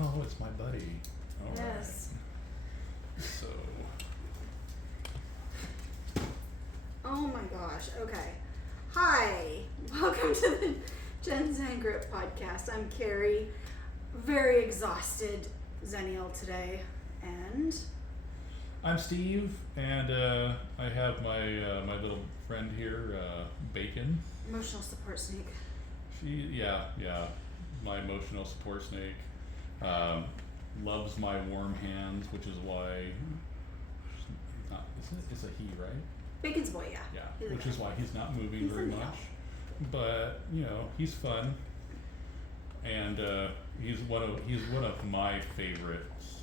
Oh, it's my buddy. All Yes. right. So. Oh my gosh. Okay. Hi. Welcome to the Gen-Xen Grip podcast. I'm Kerrie. Very exhausted Zennial today. And I'm Steve, and I have my my little friend here, Bacon. emotional support snake. Yeah, my emotional support snake. Loves my warm hands, which is why he's not. It's a he, right? Bacon's boy, yeah. Yeah, He's a which guy. is why he's not moving He's a very male. much. But he's fun, and he's one of my favorites.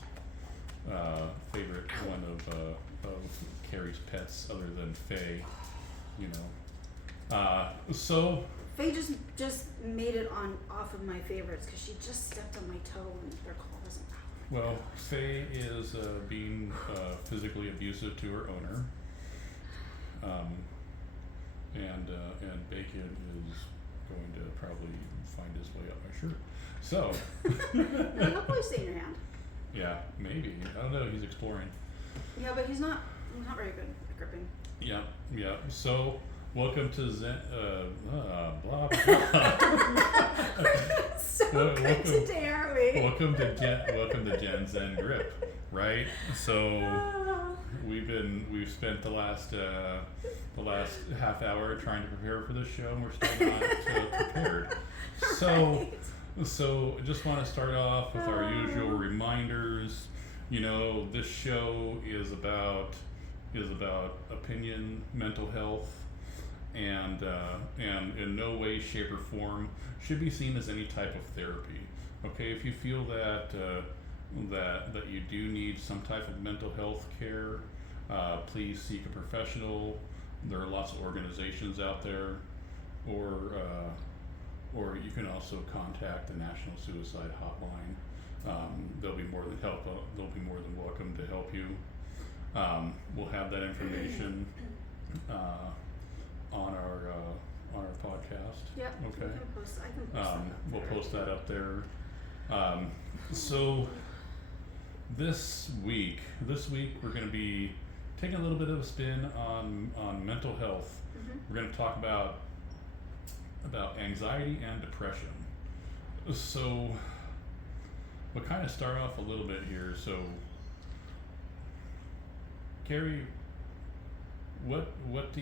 Favorite one of Kerrie's pets, other than Faye. So Faye just made it off of my favorites because she just stepped on my toe and their claw wasn't out. well, Faye is being physically abusive to her owner. And Bacon is going to probably find his way up my shirt. So, He'll probably stay in your hand. yeah, maybe. I don't know. He's exploring. Yeah, but he's not very good at gripping. Yeah. So, welcome to Zen. Blah blah. So good Welcome- today, aren't we? welcome to Gen-Xen Grip, right? So we've spent the last half hour trying to prepare for this show, and we're still not prepared. So. Right. So, just want to start off with our usual reminders. This show is about opinion, mental health, and in no way, shape, or form should be seen as any type of therapy. Okay, if you feel that that you do need some type of mental health care, please seek a professional. There are lots of organizations out there, or you can also contact the National Suicide Hotline. They'll be more than welcome to help you. We'll have that information on our podcast. Yep. Okay. I can post that up We'll there. post that up there. So this week we're going to be taking a little bit of a spin on mental health. Mhm. We're going to talk about anxiety and depression. So we'll kind of start off a little bit here. So Kerrie, what do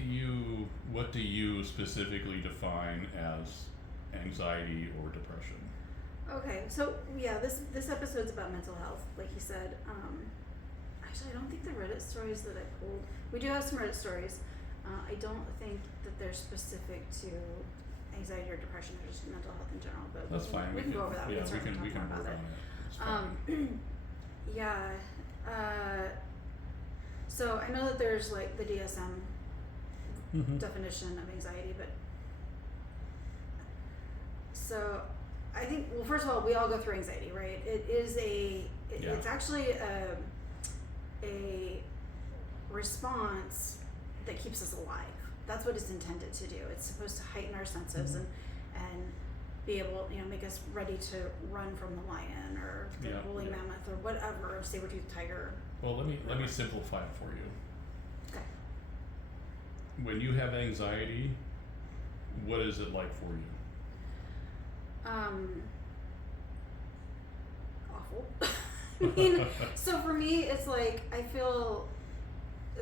you specifically define as anxiety or depression? Okay, so yeah, this episode's about mental health, like you said. Actually, I don't think the Reddit stories that I pulled. We do have some Reddit stories. I don't think that they're specific to anxiety or depression, or just mental health in general. But That's fine. We can go over that. Yeah, we can we can talk more work about on it. it. It's fine. Yeah. So I know that there's like the DSM Mhm. definition of anxiety, but so I think, well, first of all, we all go through anxiety, right? It is Yeah. it's actually a response that keeps us alive. That's what it's intended to do. It's supposed to heighten our senses Mhm. and be able, make us ready to run from the lion or the Yeah, woolly yeah. mammoth or whatever, saber-toothed tiger. Well, let me simplify it for you. Okay. When you have anxiety, what is it like for you? Awful. I mean, so for me, it's like I feel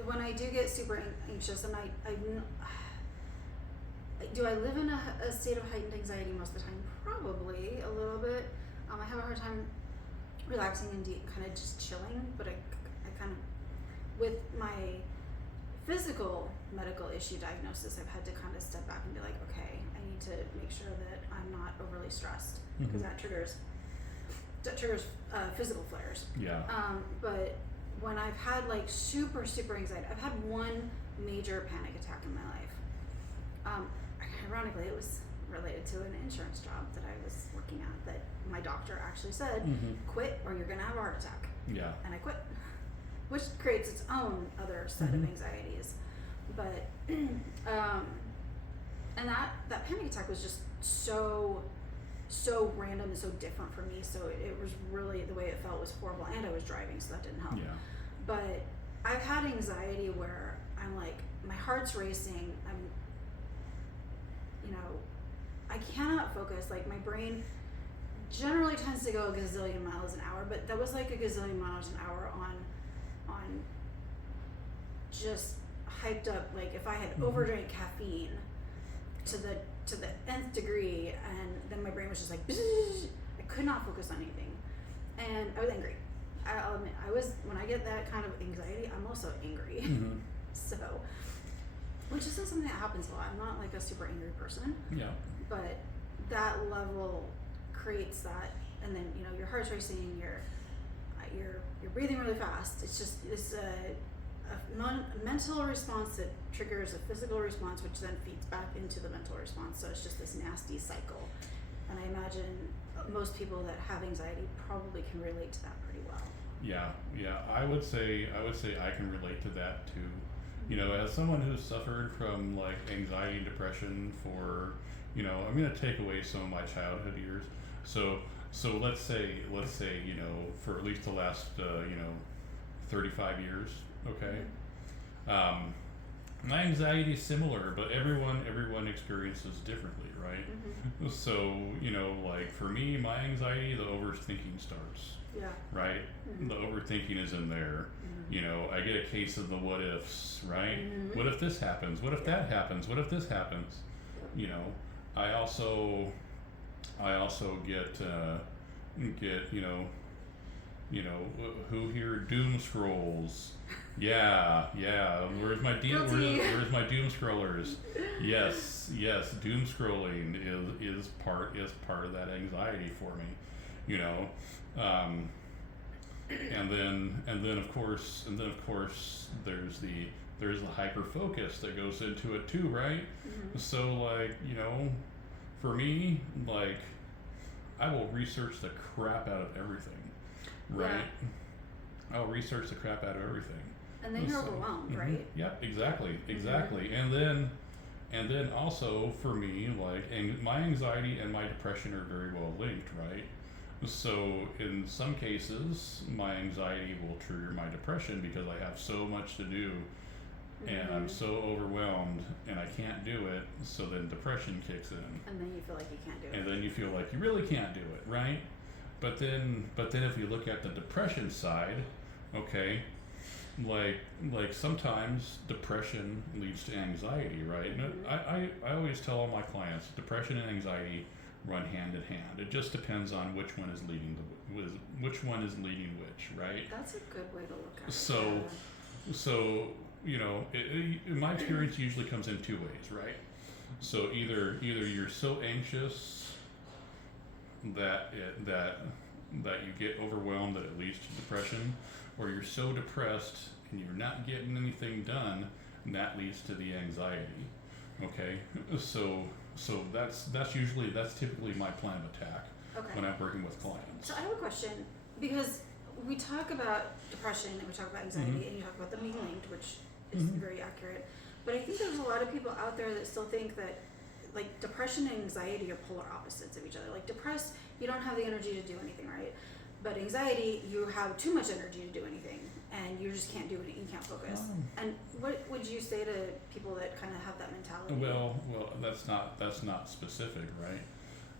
when I do get super anxious, and do I live in a state of heightened anxiety most of the time? Probably a little bit. I have a hard time relaxing and kind of just chilling, but I kind of, with my physical medical issue diagnosis, I've had to kind of step back and be like, okay, I need to make sure that I'm not overly stressed, because Mhm. that triggers physical flares. Yeah. But when I've had like super anxiety, I've had one major panic attack in my life. Ironically, it was related to an insurance job that I was working at, that my doctor actually said, Mhm. quit or you're gonna have a heart attack. Yeah. And I quit, which creates its own other set of Mhm. anxieties. But and that panic attack was just so so random and so different for me. So it was really, the way it felt was horrible, and I was driving, so that didn't help. Yeah. But I've had anxiety where I'm like, my heart's racing. I cannot focus. Like, my brain generally tends to go a gazillion miles an hour, but that was like a gazillion miles an hour on just hyped up. Like, if I had overdrank caffeine to the nth degree, and then my brain was just like, I could not focus on anything, and I was angry. I'll admit, when I get that kind of anxiety, I'm also angry. Mm-hmm. So, which isn't something that happens a lot. I'm not like a super angry person. Yeah. But that level creates that, and then your heart's racing, you're breathing really fast. It's just a mental response that triggers a physical response, which then feeds back into the mental response. So it's just this nasty cycle. And I imagine most people that have anxiety probably can relate to that pretty well. Yeah. I would say I can relate to that too. As someone who's suffered from like anxiety and depression for, I'm going to take away some of my childhood years. So let's say, for at least the last, 35 years, okay? My anxiety is similar, but everyone experiences differently, right? Mm-hmm. So, like for me, my anxiety, the overthinking starts. Yeah. Right? Mm-hmm. The overthinking is in there. I get a case of the what ifs, right? Mm-hmm. What if this happens? What if that happens? What if this happens? I also get who here doom scrolls? Yeah. Where's my doom scrollers? Yes. Doom scrolling is part of that anxiety for me. And then of course there's the hyper focus that goes into it too, right? Mm-hmm. So like, for me, like, I will research the crap out of everything, right? Yeah. I'll research the crap out of everything. And then you're overwhelmed, mm-hmm. right? Yeah, exactly. Mm-hmm. And then also for me, like, my anxiety and my depression are very well linked, right? So in some cases, my anxiety will trigger my depression because I have so much to do, and I'm so overwhelmed and I can't do it, so then depression kicks in. And then you feel like you can't do it. And then you feel like you really can't do it, right? But then if you look at the depression side, okay, like sometimes depression leads to anxiety, right? Mm-hmm. I always tell all my clients, depression and anxiety run hand in hand. It just depends on which one is leading which, right? That's a good way to look at it. So in my experience, usually comes in two ways, right? So either you're so anxious that you get overwhelmed that it leads to depression, or you're so depressed and you're not getting anything done, and that leads to the anxiety. Okay, so that's typically my plan of attack when I'm working with clients. So I have a question, because we talk about depression and we talk about anxiety, Mm-hmm. and you talk about them being linked, which is Mm-hmm. very accurate. But I think there's a lot of people out there that still think that like depression and anxiety are polar opposites of each other. Like depressed, you don't have the energy to do anything, right? But anxiety, you have too much energy to do anything, and you just can't do it. You can't focus. And what would you say to people that kind of have that mentality? Well, that's not specific, right?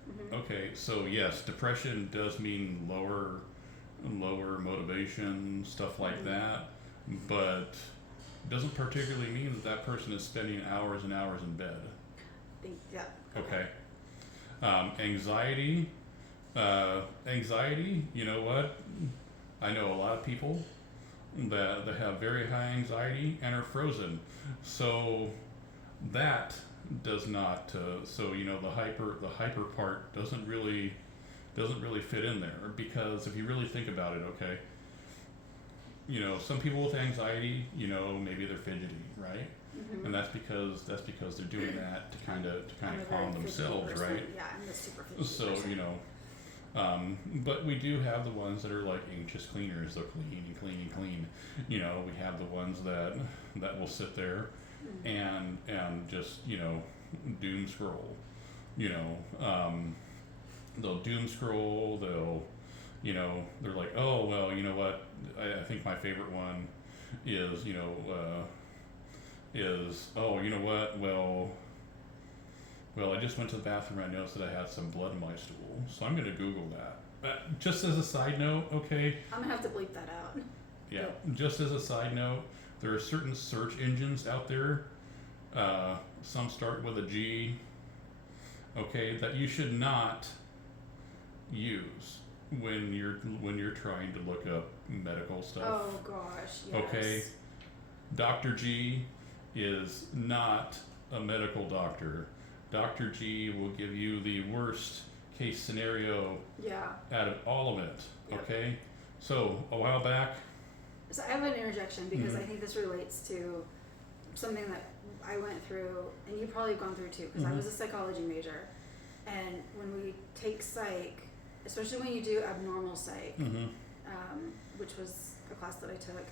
Mm-hmm. Okay, so yes, depression does mean lower motivation, stuff like Mm-hmm. that, but doesn't particularly mean that person is spending hours and hours in bed. Yeah. Okay. Anxiety, you know what? I know a lot of people that have very high anxiety and are frozen. So that does not. The hyper part doesn't really fit in there, because if you really think about it, okay. Some people with anxiety, maybe they're fidgety, right? Mm-hmm. And that's because they're doing that to kind of calm themselves, person, right? Yeah, I'm the super fidgety So person. but we do have the ones that are like anxious cleaners. They'll clean and clean and clean. We have the ones that will sit there and just doom scroll. they'll doom scroll. They'll, they're like, oh well, you know what? I think my favorite one is, oh, you know what? Well, I just went to the bathroom and I noticed that I had some blood in my stool, so I'm going to Google that. Just as a side note, okay? I'm gonna have to bleep that out. Yeah, just as a side note, there are certain search engines out there. Some start with a G. Okay, that you should not use when you're trying to look up medical stuff. Oh gosh, yes. Okay, Dr. G is not a medical doctor. Dr. G will give you the worst case scenario out of all of it. Okay, so a while back. So I have an interjection because Mhm. I think this relates to something that I went through, and you probably have gone through too, because I was a psychology major, and when we take psych, especially when you do abnormal psych, which was a class that I took,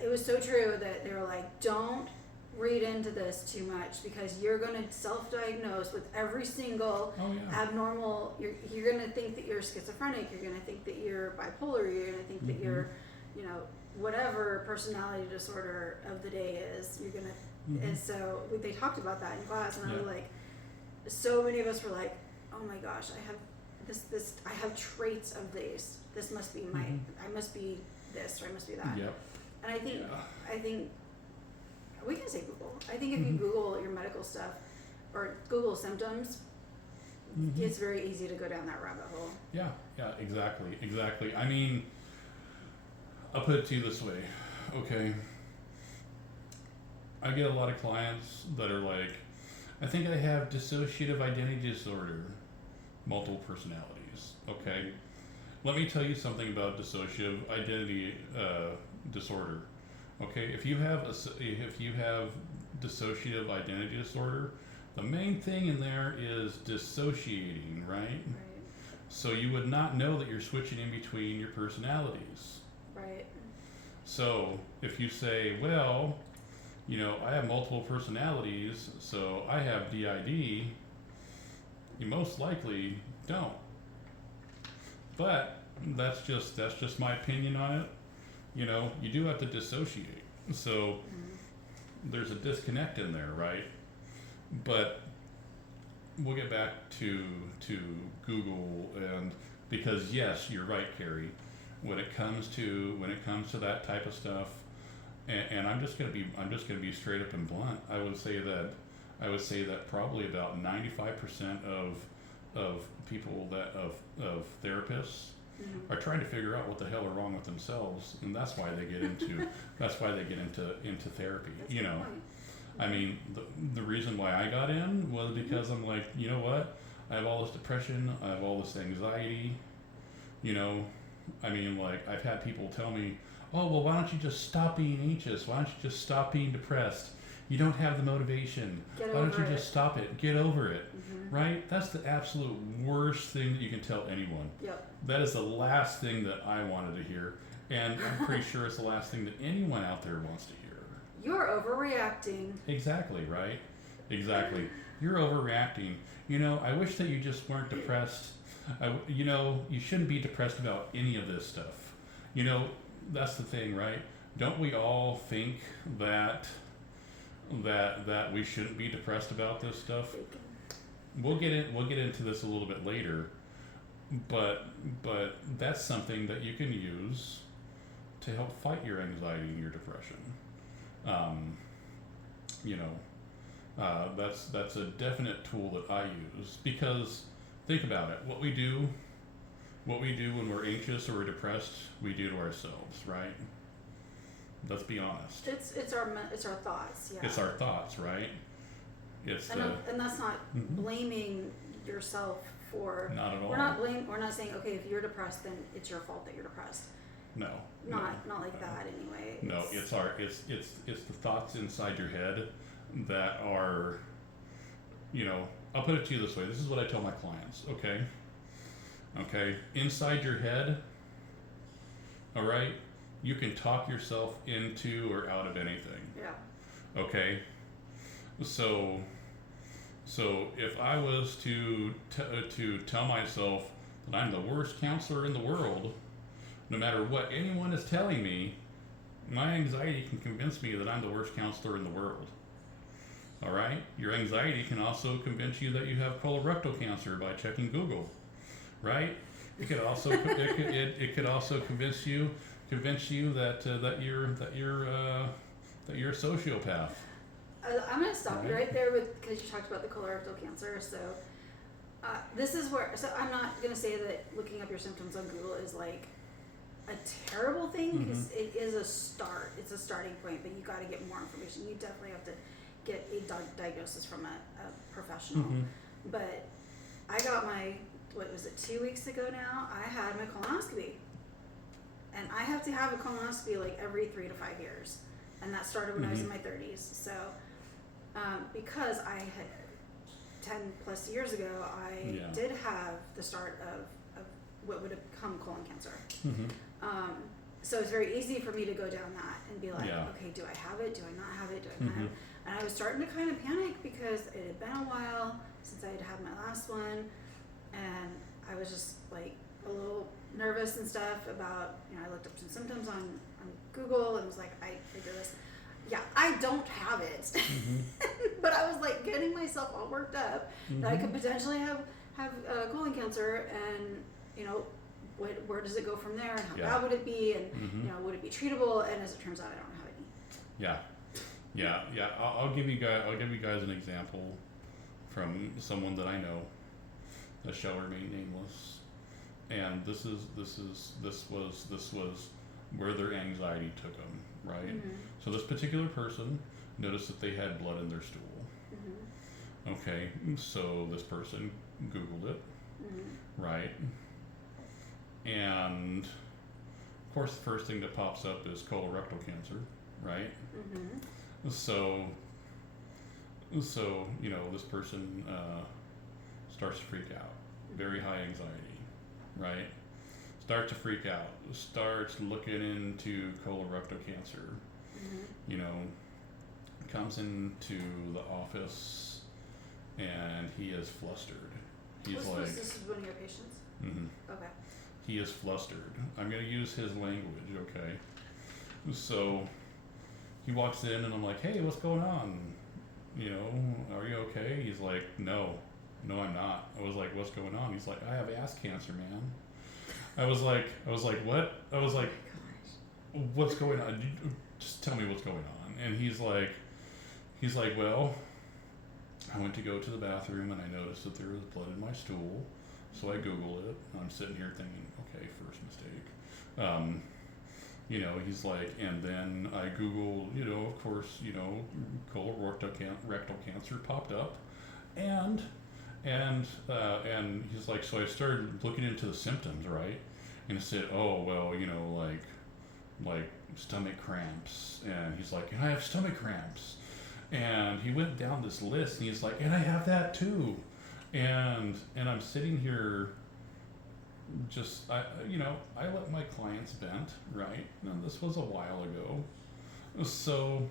it was so true that they were like, don't read into this too much because you're going to self-diagnose with every single abnormal. You're going to think that you're schizophrenic. You're going to think that you're bipolar. You're going to think that you're, whatever personality disorder of the day is. You're going to, and so they talked about that in class, and I was like, so many of us were like, oh my gosh, I have this. I have traits of these. This must be my. I must be this, or I must be that. Yep. And I think. We can say Google. I think if you Google your medical stuff or Google symptoms, it's very easy to go down that rabbit hole. Yeah, exactly. I mean, I'll put it to you this way, okay? I get a lot of clients that are like, I think I have dissociative identity disorder, multiple personalities, okay? Let me tell you something about dissociative identity disorder. Okay, if you have dissociative identity disorder, the main thing in there is dissociating, right? So you would not know that you're switching in between your personalities. Right. So if you say, well, I have multiple personalities, so I have DID, you most likely don't. But that's just my opinion on it. You do have to dissociate. So there's a disconnect in there, right? But we'll get back to Google, and because yes, you're right, Kerrie. When it comes to that type of stuff, and I'm just gonna be straight up and blunt. I would say that probably about 95% of people of therapists are trying to figure out what the hell are wrong with themselves, and that's why they get into therapy. I mean, the reason why I got in was because I'm like, you know what? I have all this depression. I have all this anxiety. I mean, like, I've had people tell me, oh, well, why don't you just stop being anxious? Why don't you just stop being depressed? You don't have the motivation. Why don't you just stop it? Get over it. Right? That's the absolute worst thing that you can tell anyone. Yep. That is the last thing that I wanted to hear. And I'm pretty sure it's the last thing that anyone out there wants to hear. You're overreacting. Exactly, right? Exactly. You're overreacting. I wish that you just weren't depressed. You shouldn't be depressed about any of this stuff. That's the thing, right? Don't we all think that we shouldn't be depressed about this stuff? We'll get into this a little bit later, but that's something that you can use to help fight your anxiety and your depression. That's a definite tool that I use, because think about it. What we do when we're anxious or we're depressed, we do to ourselves, right? Let's be honest. It's our thoughts. Yeah. It's our thoughts, right? And that's not blaming yourself for. Not at all. We're not saying, okay, if you're depressed, then it's your fault that you're depressed. No. Not like that anyway. No, it's the thoughts inside your head that are, I'll put it to you this way. This is what I tell my clients. Okay. Inside your head. All right. You can talk yourself into or out of anything. Yeah. Okay. So So if I was to tell myself that I'm the worst counselor in the world, no matter what anyone is telling me, my anxiety can convince me that I'm the worst counselor in the world. All right? Your anxiety can also convince you that you have colorectal cancer by checking Google, right? It could also it could also convince you that you're a sociopath. I'm going to stop you right there because you talked about the colorectal cancer. So this is where. So I'm not going to say that looking up your symptoms on Google is like a terrible thing because it is a start. It's a starting point, but you got to get more information. You definitely have to get a diagnosis from a professional. But I got my, what was it, 2 weeks ago now? I had my colonoscopy, and I have to have a colonoscopy like every 3 to 5 years, and that started when I was in my 30s. So because I had 10 plus years ago, I did have the start of what would have become colon cancer. So it's very easy for me to go down that and be like, okay, do I have it? Do I not have it? Do I not have it? And I was starting to kind of panic because it had been a while since I had had my last one, and I was just like a little nervous and stuff about, I looked up some symptoms on Google and was like, I figured this. Yeah, I don't have it. But I was like getting myself all worked up that I could potentially have colon cancer, and where does it go from there, and how bad would it be, and would it be treatable? And as it turns out, I don't have any. I'll give you guys an example from someone that I know that shall remain nameless, and this was where their anxiety took them, right? So this particular person noticed that they had blood in their stool. Okay, so this person Googled it, right? And of course, the first thing that pops up is colorectal cancer, right? So this person starts to freak out, very high anxiety, right? Starts to freak out, starts looking into colorectal cancer. Comes into the office and he is flustered. He's This is one of your patients? Okay. He is flustered. I'm going to use his language, okay? So he walks in and I'm like, hey, what's going on? Are you okay? He's like, no, I'm not. I was like, what's going on? He's like, I have ass cancer, man. I was like, what? I was like, what's going on? Just tell me what's going on. And he's like, well, I went to go to the bathroom and I noticed that there was blood in my stool. So I Googled it. And I'm sitting here thinking, okay, first mistake. He's like, and then I Googled, of course, colorectal cancer popped up, and he's like, so I started looking into the symptoms, right? And I said, oh well, like stomach cramps, and he's like, and I have stomach cramps, and he went down this list, and he's like, and I have that too, and I'm sitting here. Just I let my clients vent, right? And this was a while ago, so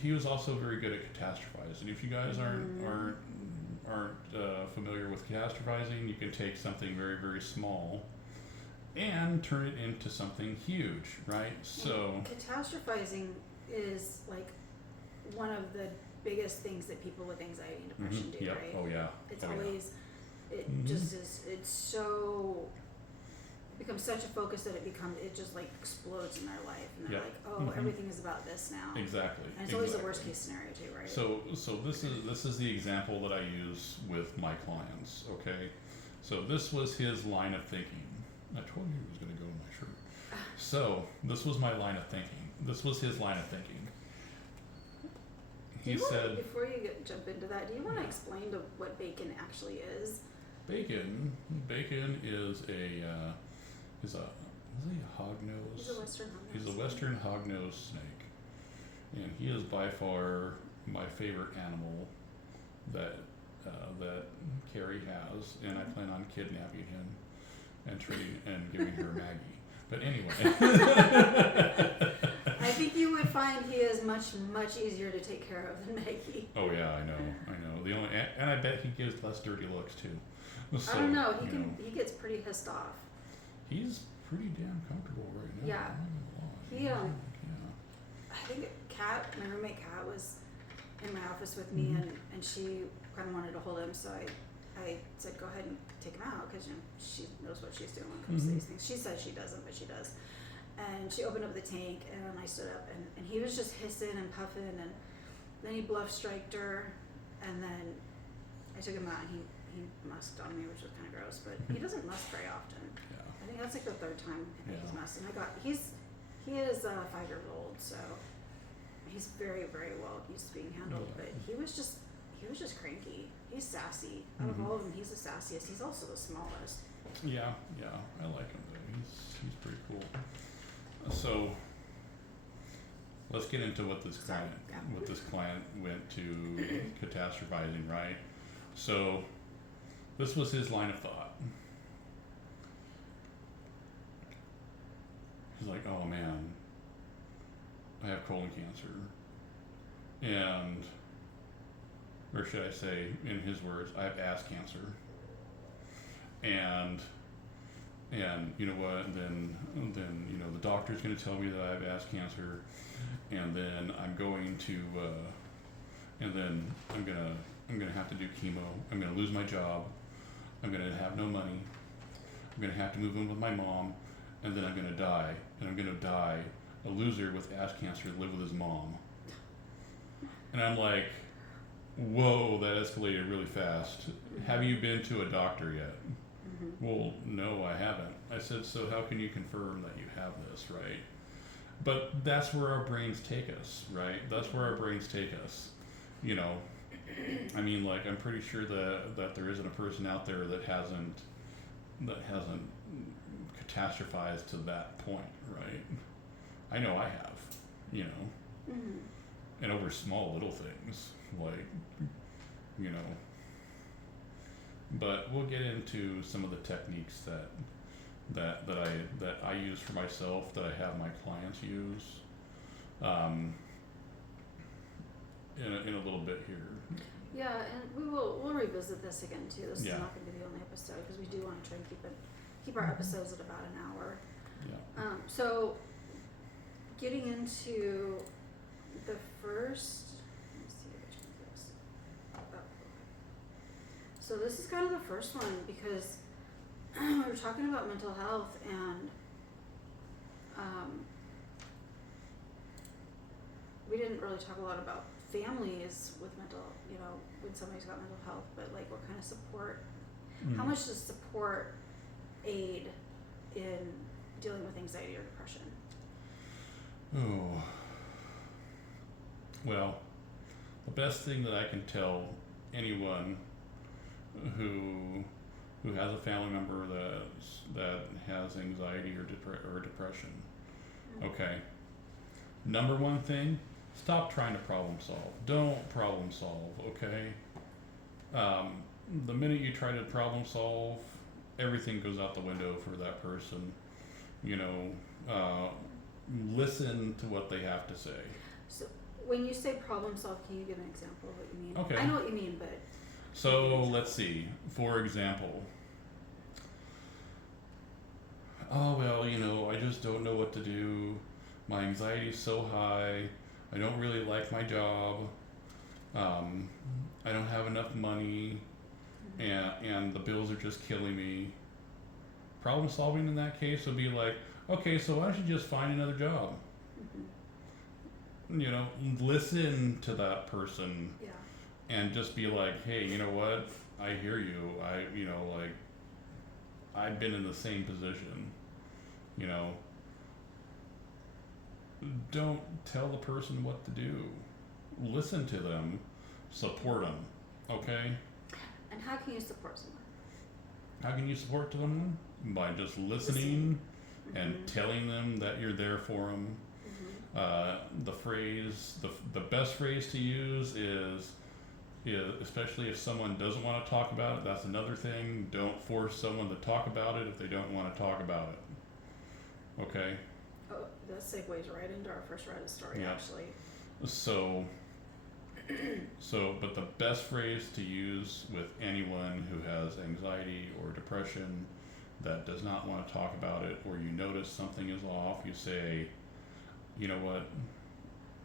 he was also very good at catastrophizing. If you guys aren't familiar with catastrophizing, you can take something very, very small and turn it into something huge, right? So catastrophizing is like one of the biggest things that people with anxiety and depression do, right? Oh yeah. It's always. It just is. It's so. It becomes such a focus that it just like explodes in their life, and they're like, oh, everything is about this now. Exactly. And it's always the worst case scenario too, right? So this is the example that I use with my clients. Okay, so this was his line of thinking. I told you he was going to go in my shirt. So this was my line of thinking. This was his line of thinking. He said. Before you jump into that, do you want to explain what bacon actually is? Bacon is is he a hognose? He's a western hognose. He's a western hognose snake, and he is by far my favorite animal that Kerrie has, and I plan on kidnapping him and giving her Maggie. But anyway, I think you would find he is much easier to take care of than Maggie. Oh yeah, I know. The only and I bet he gives less dirty looks too. So, I don't know. He gets pretty pissed off. He's pretty damn comfortable right now. Yeah. He yeah. I think Kat, my roommate Kat, was in my office with me, Mhm. and she kind of wanted to hold him, so I said go ahead and take him out because she knows what she's doing when it comes to Mhm. these things. She says she doesn't, but she does. And she opened up the tank, and I stood up, and he was just hissing and puffing, and then he bluff striked her, and then I took him out, and he musked on me, which was kind of gross, but he doesn't musk very often. Yeah. I think that's like the third time he's Yeah. musked, and he is 5 years old, so he's very, very well used to being handled, Yeah. but he was just cranky. He's sassy. Out of Mhm. all of them, he's the sassiest. He's also the smallest. Yeah, I like him though. He's pretty cool. So let's get into what this Sorry, client went to catastrophizing, right? So this was his line of thought. He's like, oh man, I have colon cancer. And, or should I say, in his words, I have ass cancer. And you know what, then you know, the doctor's gonna tell me that I have ass cancer, and then I'm going to and then I'm gonna have to do chemo, I'm gonna lose my job, I'm gonna have no money, I'm gonna have to move in with my mom, and then I'm gonna die, and I'm gonna die a loser with ass cancer to live with his mom. And I'm like, whoa, that escalated really fast. Have you been to a doctor yet? Mm-hmm. Well, no, I haven't. I said, so how can you confirm that you have this, right? But that's where our brains take us, right? That's where our brains take us. You know, I mean, like, I'm pretty sure that there isn't a person out there that hasn't catastrophized to that point, right? I know I have, you know, Mm-hmm. and over small little things, like, you know. But we'll get into some of the techniques that I use for myself, that I have my clients use, in a little bit here. Yeah, and we'll revisit this again too. This Yeah. is not going to be the only episode because we do want to try and keep our episodes at about an hour. Yeah. So getting into the first, let me see which one is this. Oh, okay. So this is kind of the first one because we were talking about mental health, and we didn't really talk a lot about families with mental, you know, when somebody's got mental health, but like what kind of support, how much does support aid in dealing with anxiety or depression? Oh. Well, the best thing that I can tell anyone who has a family member that has anxiety or depression, okay, number one thing, stop trying to problem solve. Don't problem solve, okay? The minute you try to problem solve, everything goes out the window for that person. You know, listen to what they have to say. So when you say problem solve, can you give an example of what you mean? Okay. I know what you mean, but So let's see. For example, oh well, you know, I just don't know what to do. My anxiety's so high. I don't really like my job. I don't have enough money, and the bills are just killing me. Problem solving in that case would be like, okay, so why don't you just find another job? You know, listen to that person. yeah. And just be like, hey, you know what? I hear you. You know, like, I've been in the same position. You know, don't tell the person what to do. Listen to them, support them, okay? And how can you support someone? How can you support them? By just listening and telling them that you're there for them. The best phrase to use is, especially if someone doesn't want to talk about it, that's another thing. Don't force someone to talk about it if they don't want to talk about it. Okay? Oh, that segues right into our first Reddit story, Yeah. actually. So, but the best phrase to use with anyone who has anxiety or depression that does not want to talk about it, or you notice something is off, you say, you know what,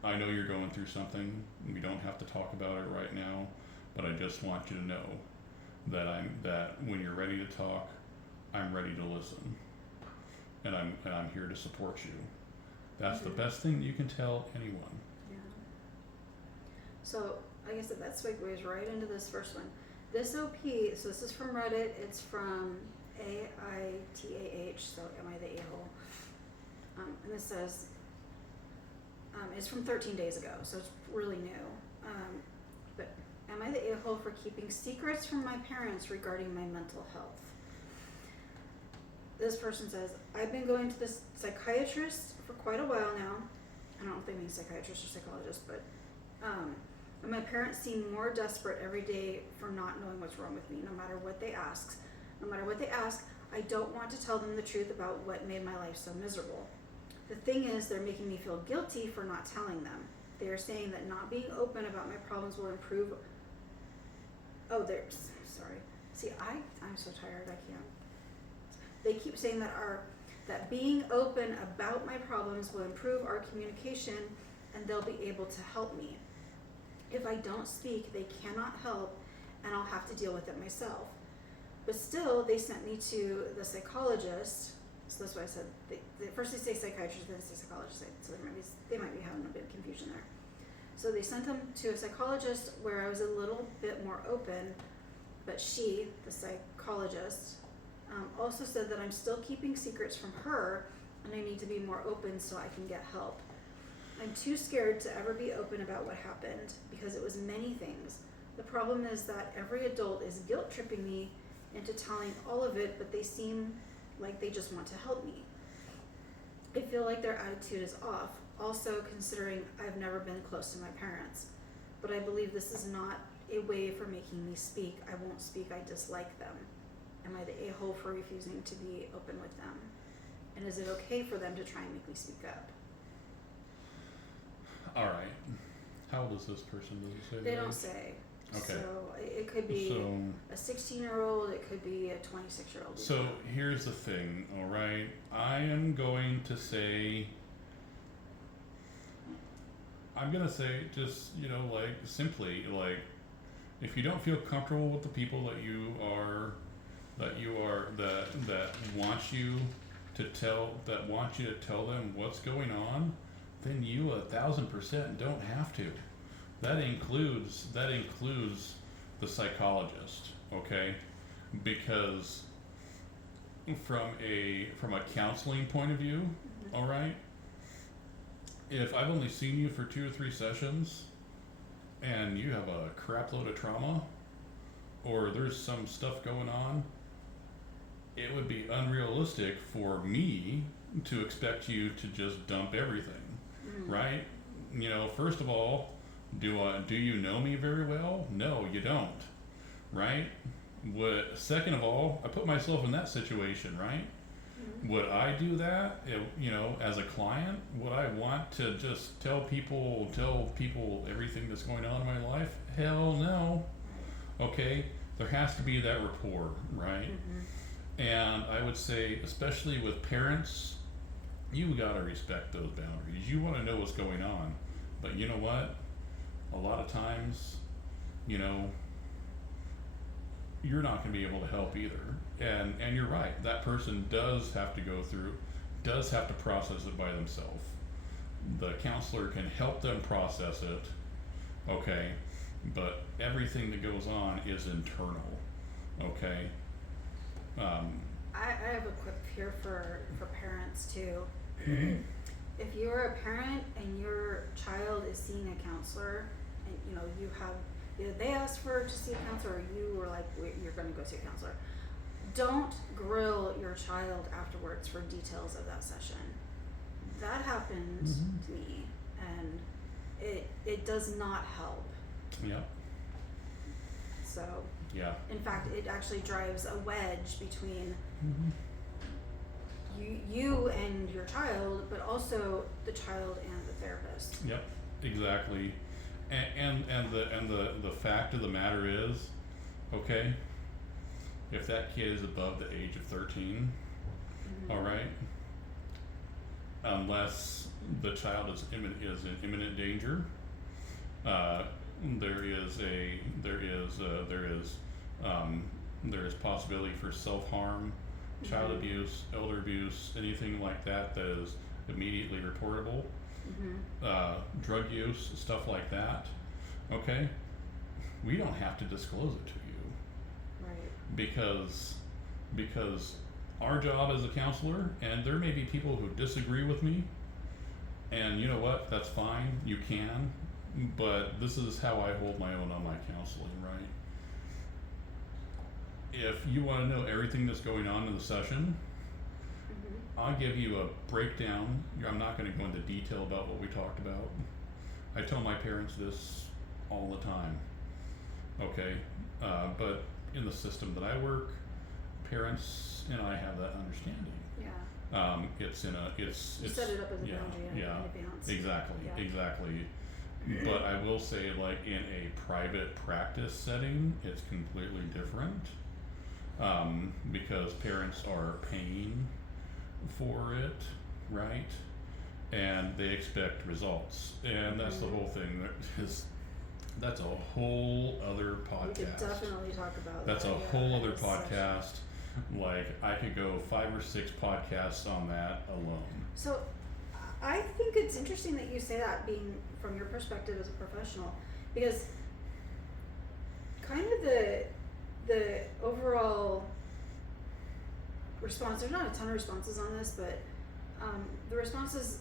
I know you're going through something. We don't have to talk about it right now, but I just want you to know that when you're ready to talk, I'm ready to listen, and I'm here to support you. That's the best thing you can tell anyone. Yeah. So I guess that segues right into this first one. This OP, so this is from Reddit. It's from AITAH, so am I the a-hole? And this says, it's from 13 days ago, so it's really new. But am I the a-hole for keeping secrets from my parents regarding my mental health? This person says, I've been going to this psychiatrist for quite a while now. I don't know if they mean psychiatrist or psychologist, but and my parents seem more desperate every day for not knowing what's wrong with me, no matter what they ask. No matter what they ask, I don't want to tell them the truth about what made my life so miserable. The thing is, they're making me feel guilty for not telling them. They are saying that not being open about my problems will improve. Oh, sorry. See, I'm so tired, I can't. They keep saying that being open about my problems will improve our communication and they'll be able to help me. If I don't speak, they cannot help and I'll have to deal with it myself. But still, they sent me to the psychologist. So that's why I said, first they say psychiatrist, then they say psychologist. So they might be having a bit of confusion there. So they sent them to a psychologist where I was a little bit more open, but she, the psychologist, also said that I'm still keeping secrets from her and I need to be more open so I can get help. I'm too scared to ever be open about what happened because it was many things. The problem is that every adult is guilt tripping me into telling all of it, but they seem like they just want to help me. I feel like their attitude is off, also considering I've never been close to my parents. But I believe this is not a way for making me speak. I won't speak, I dislike them. Am I the a-hole for refusing to be open with them? And is it okay for them to try and make me speak up? Alright. How old is this person? Does it say? They don't say. Okay. So it could be a 16-year-old, it could be a 26-year-old. So here's the thing, alright? I am going to say, just, simply, if you don't feel comfortable with the people that want you to tell them what's going on, then you 1000% don't have to. That includes the psychologist, okay? Because from a counseling point of view, all right, if I've only seen you for 2 or 3 sessions and you have a crap load of trauma or there's some stuff going on, it would be unrealistic for me to expect you to just dump everything, right? First of all, do you know me very well? No, you don't, right? Second of all, I put myself in that situation, right? Would I do that, as a client? Would I want to just tell people everything that's going on in my life? Hell no. Okay, there has to be that rapport, right? And I would say, especially with parents, you gotta respect those boundaries. You wanna know what's going on, but you know what? A lot of times, you're not going to be able to help either. And you're right, that person does have to process it by themselves. The counselor can help them process it, okay, but everything that goes on is internal, okay? I have a quick fear for parents too. If you're a parent and your child is seeing a counselor, and you have either they asked to see a counselor or you were like, you're going to go see a counselor, don't grill your child afterwards for details of that session. That happened to me, and it does not help. Yep. So yeah. In fact, it actually drives a wedge between you and your child, but also the child and the therapist. Yep, exactly. And the fact of the matter is, okay, if that kid is above the age of 13, Mm-hmm. all right, unless the child is in imminent danger, there is possibility for self-harm, child Mhm. abuse, elder abuse, anything like that that is immediately reportable, Mm-hmm. drug use, stuff like that. Okay, we don't have to disclose it to you Right. because our job as a counselor, and there may be people who disagree with me, and you know what, that's fine, you can, but this is how I hold my own on my counseling, right? If you want to know everything that's going on in the session, Mm-hmm. I'll give you a breakdown. I'm not going to go into detail about what we talked about. I tell my parents this all the time, okay? But in the system that I work, parents and I have that understanding. Yeah. It's You set it up as a yeah, boundary in advance. exactly, Yeah. exactly. But I will say, like, in a private practice setting, it's completely different, because parents are paying for it, right? And they expect results, and that's the Mhm. whole thing. That's a whole other We could podcast. definitely talk about That's that. a Yeah, whole other in a session. podcast. Like, I could go 5 or 6 podcasts on that alone. So, I think it's interesting that you say that, being from your perspective as a professional, because kind of the overall response. There's not a ton of responses on this, but the responses.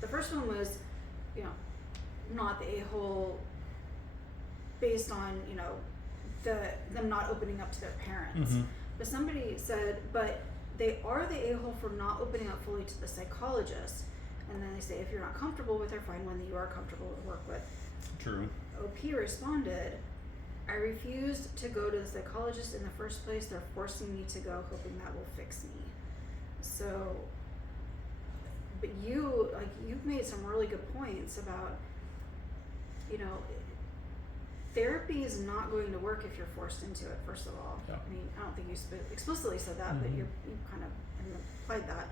The first one was, you know, not the a-hole based on, you know, them not opening up to their parents. Mm-hmm. But somebody said, but they are the a-hole for not opening up fully to the psychologist. And then they say, if you're not comfortable with her, find one that you are comfortable to work with. True. OP responded, I refused to go to the psychologist in the first place. They're forcing me to go, hoping that will fix me. So, but you've made some really good points about, you know, therapy is not going to work if you're forced into it, first of all. Yeah. I mean, I don't think you explicitly said that, but Mhm. you kind of implied that.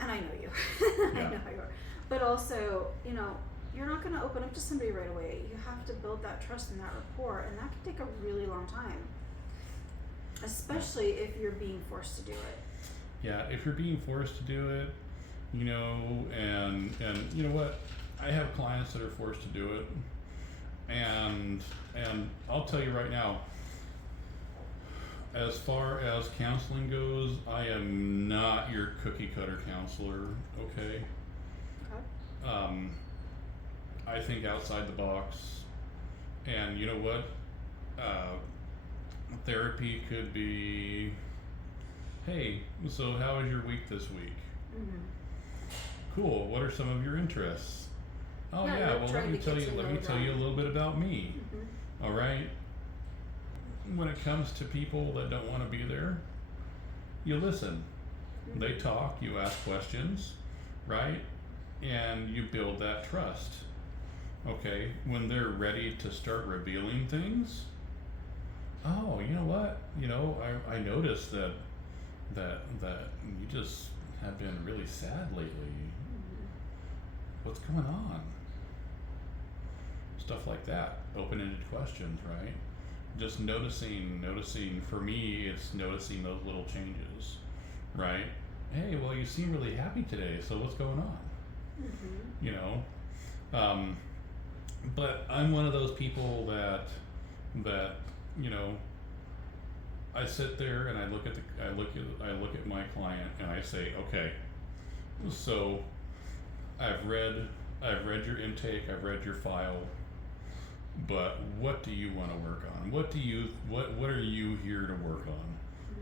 And I know you. I Yeah. know how you are. But also, you know, you're not going to open up to somebody right away. You have to build that trust and that rapport, and that can take a really long time. Especially if you're being forced to do it. Yeah, if you're being forced to do it, you know, and you know what, I have clients that are forced to do it, and I'll tell you right now, as far as counseling goes, I am not your cookie cutter counselor, okay? Okay. I think outside the box, and you know what, therapy could be, hey, so how was your week this week? Mm-hmm. Cool, what are some of your interests? Oh Yeah, yeah, you're well let trying me to tell get you to let know me tell you a them. little bit about me. Mm-hmm. All right? When it comes to people that don't want to be there, you listen. Mm-hmm. They talk, you ask questions, right? And you build that trust. Okay, when they're ready to start revealing things, oh, you know what? You know, I noticed that you just have been really sad lately. Mm-hmm. What's going on? Stuff like that. Open-ended questions, right? Just noticing, for me, it's noticing those little changes, right? Hey, well, you seem really happy today, so what's going on? Mm-hmm. You know? But I'm one of those people that, you know, I sit there and I look at my client and I say, okay, so I've read your intake, I've read your file, but what do you want to work on? What are you here to work on?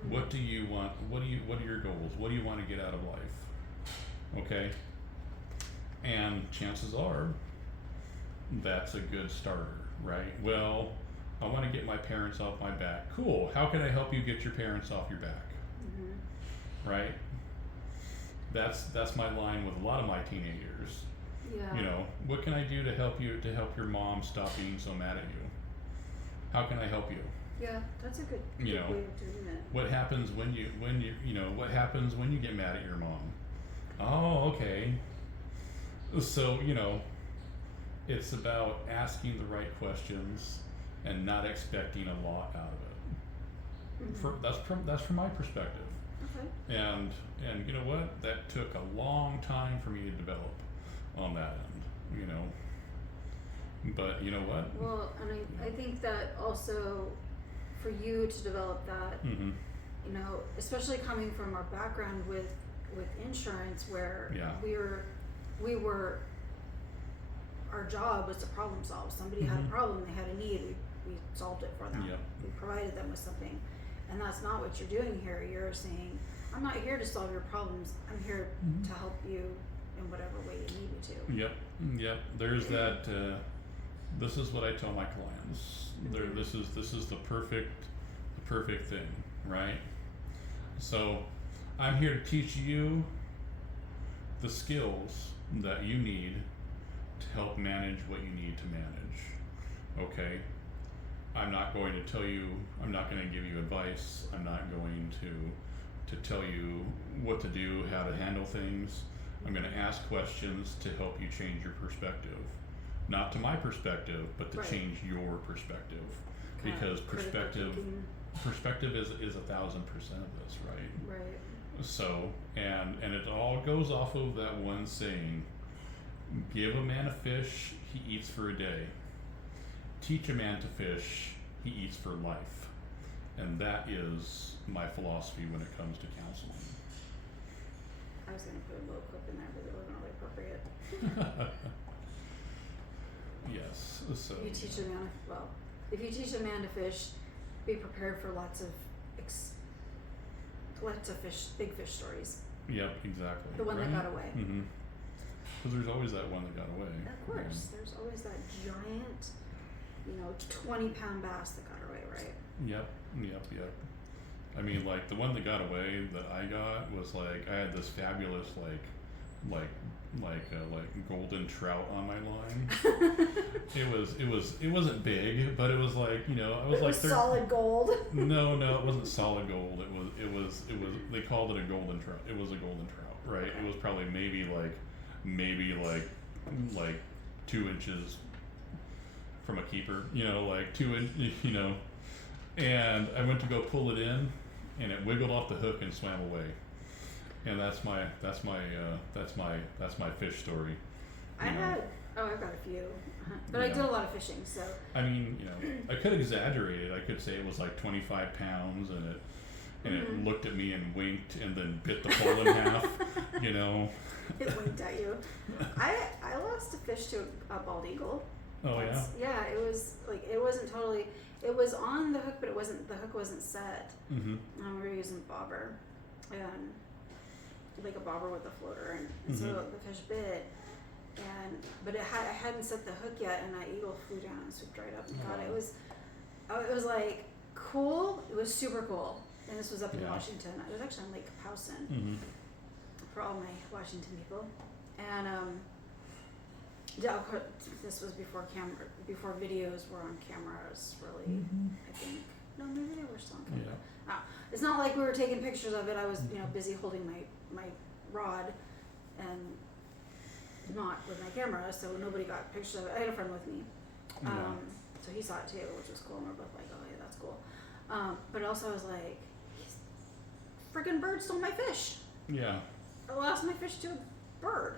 Mm-hmm. What do you want? What are your goals? What do you want to get out of life? Okay? And chances are that's a good starter, right? Well, I want to get my parents off my back. Cool. How can I help you get your parents off your back? Mm-hmm. Right? that's my line with a lot of my teenagers. Yeah. You know, what can I do to help your mom stop being so mad at you? How can I help you? Yeah, that's a good, You good know, way of doing it. what happens when what happens when you get mad at your mom? Oh, okay. So, it's about asking the right questions and not expecting a lot out of it. Mm-hmm. That's from my perspective. Okay. And you know what? That took a long time for me to develop on that end, But you know what? Well, and I think that also for you to develop that, Mm-hmm. especially coming from our background with insurance, where Yeah. we were our job was to problem solve. Somebody had a Mhm. problem, they had a need, we solved it for them. Yep. We provided them with something. And that's not what you're doing here. You're saying, I'm not here to solve your problems, I'm here Mhm. to help you in whatever way you need me to. Yep. There's that. This is what I tell my clients. Mhm. This is the perfect thing, right? So, I'm here to teach you the skills that you need to help manage what you need to manage. Okay? I'm not going to tell you. I'm not going to give you advice. I'm not going to tell you what to do, how to handle things. I'm going to ask questions to help you change your perspective. Not to my perspective, but to Right. change your perspective. Kinda Because critical perspective thinking. perspective is 1,000% of this, right? Right. So, and it all goes off of that one saying, give a man a fish, he eats for a day. Teach a man to fish, he eats for life. And that is my philosophy when it comes to counseling. I was gonna put a little clip in there, but it wasn't really appropriate. Yes, so. You teach a man, if you teach a man to fish, be prepared for lots of big fish stories. Yep, exactly. The one that got away. Mm-hmm. Because there's always that one that got away. Of course, there's always that giant, 20-pound bass that got away, right? Yep. I mean, like the one that got away that I got was like I had this fabulous like golden trout on my line. It wasn't big, but it was like I was it like was solid gold. No, it wasn't solid gold. It was they called it a golden trout. It was a golden trout, right? Okay. It was probably maybe like 2 inches from a keeper, like 2 inch, and I went to go pull it in, and it wiggled off the hook and swam away. And that's my fish story. I've got a few, but I did a lot of fishing, so. I mean, I could exaggerate it. I could say it was like 25 pounds, and it looked at me and winked, and then bit the pole in half. It winked at you. I lost a fish to a bald eagle. Oh Once. Yeah, it was like it wasn't totally. It was on the hook, but the hook wasn't set. Mm-hmm. We were using bobber, and like a bobber with a floater, and so the fish bit, but I hadn't set the hook yet, and that eagle flew down and swooped right up and got it. It was like cool. It was super cool, and this was up in Washington. It was actually on Lake Powson for all my Washington people, and this was before videos were on cameras, really. I think no, maybe they were still on camera. It's not like we were taking pictures of it. I was busy holding my rod and not with my camera, so nobody got pictures of it. I had a friend with me, so he saw it too, which was cool, and we're both like, oh yeah, that's cool. But also I was like, freaking bird stole my fish. Yeah. I lost my fish to a bird,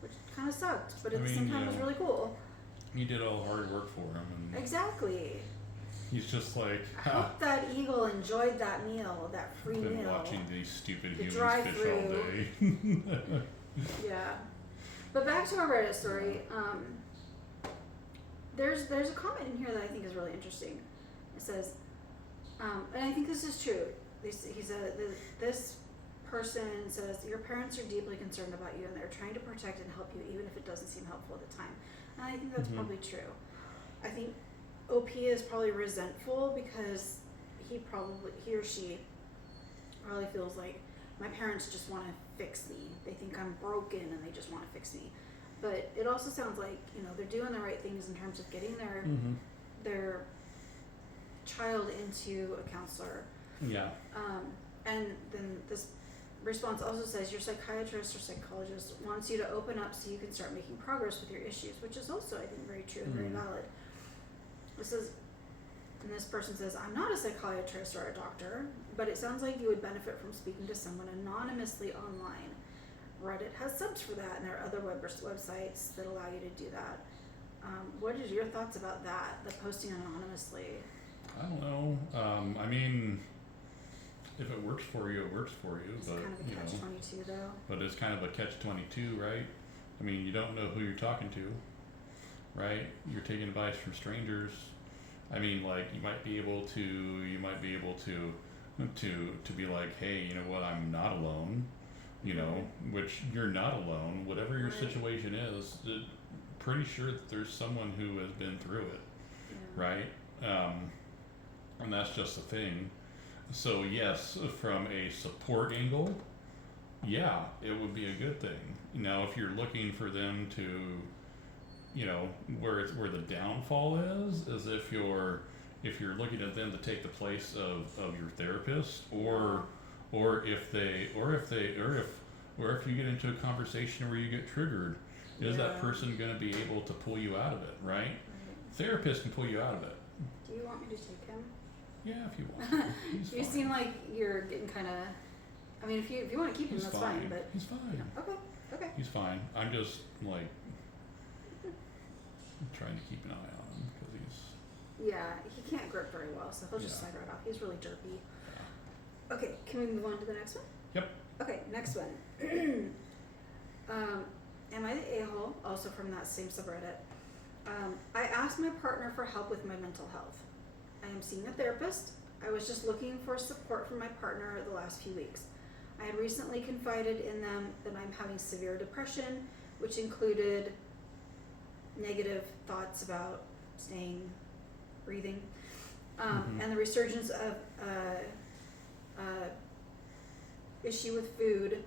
which kind of sucked, but at the same time it was really cool. You did all the hard work for him, and exactly. He's just like, I hope that eagle enjoyed that meal, that free been meal. watching these stupid The humans fish drive-through. all day. Yeah. But back to our Reddit story, there's a comment in here that I think is really interesting. It says, and I think this is true. He said, this person says, your parents are deeply concerned about you and they're trying to protect and help you even if it doesn't seem helpful at the time. And I think that's probably true. I think OP is probably resentful because he or she probably feels like my parents just want to fix me. They think I'm broken and they just want to fix me. But it also sounds like, you know, they're doing the right things in terms of getting their child into a counselor. Yeah. And then this response also says your psychiatrist or psychologist wants you to open up so you can start making progress with your issues, which is also, I think, very true and very valid. And this person says, I'm not a psychiatrist or a doctor, but it sounds like you would benefit from speaking to someone anonymously online. Reddit has subs for that, and there are other websites that allow you to do that. What is your thoughts about that, the posting anonymously? I don't know. I mean, if it works for you, it works for you. It's but kind of a catch-22 though. But it's kind of a catch-22, right? I mean, you don't know who you're talking to, right? You're taking advice from strangers. I mean, like, you might be able to be like, hey, you know what, I'm not alone, you know, which you're not alone. Whatever your situation is, pretty sure that there's someone who has been through it, right? And that's just the thing. So yes, from a support angle, yeah, it would be a good thing. Now, if you're looking for them to, you know, where the downfall is if you're looking at them to take the place of your therapist, or if you get into a conversation where you get triggered, is that person going to be able to pull you out of it, right? Therapist can pull you out of it. Do you want me to take him? Yeah, if you want. You seem like you're getting kind of. I mean, if you want to keep him, that's fine. But he's fine. You know, okay. He's fine. I'm just like trying to keep an eye on him because he's. Yeah, he can't grip very well, so he'll just slide right off. He's really derpy. Yeah. Okay, can we move on to the next one? Yep. Okay, next one. Am I the a-hole? Also from that same subreddit. I asked my partner for help with my mental health. I am seeing a therapist. I was just looking for support from my partner the last few weeks. I had recently confided in them that I'm having severe depression, which included negative thoughts about breathing, and the resurgence of issue with food.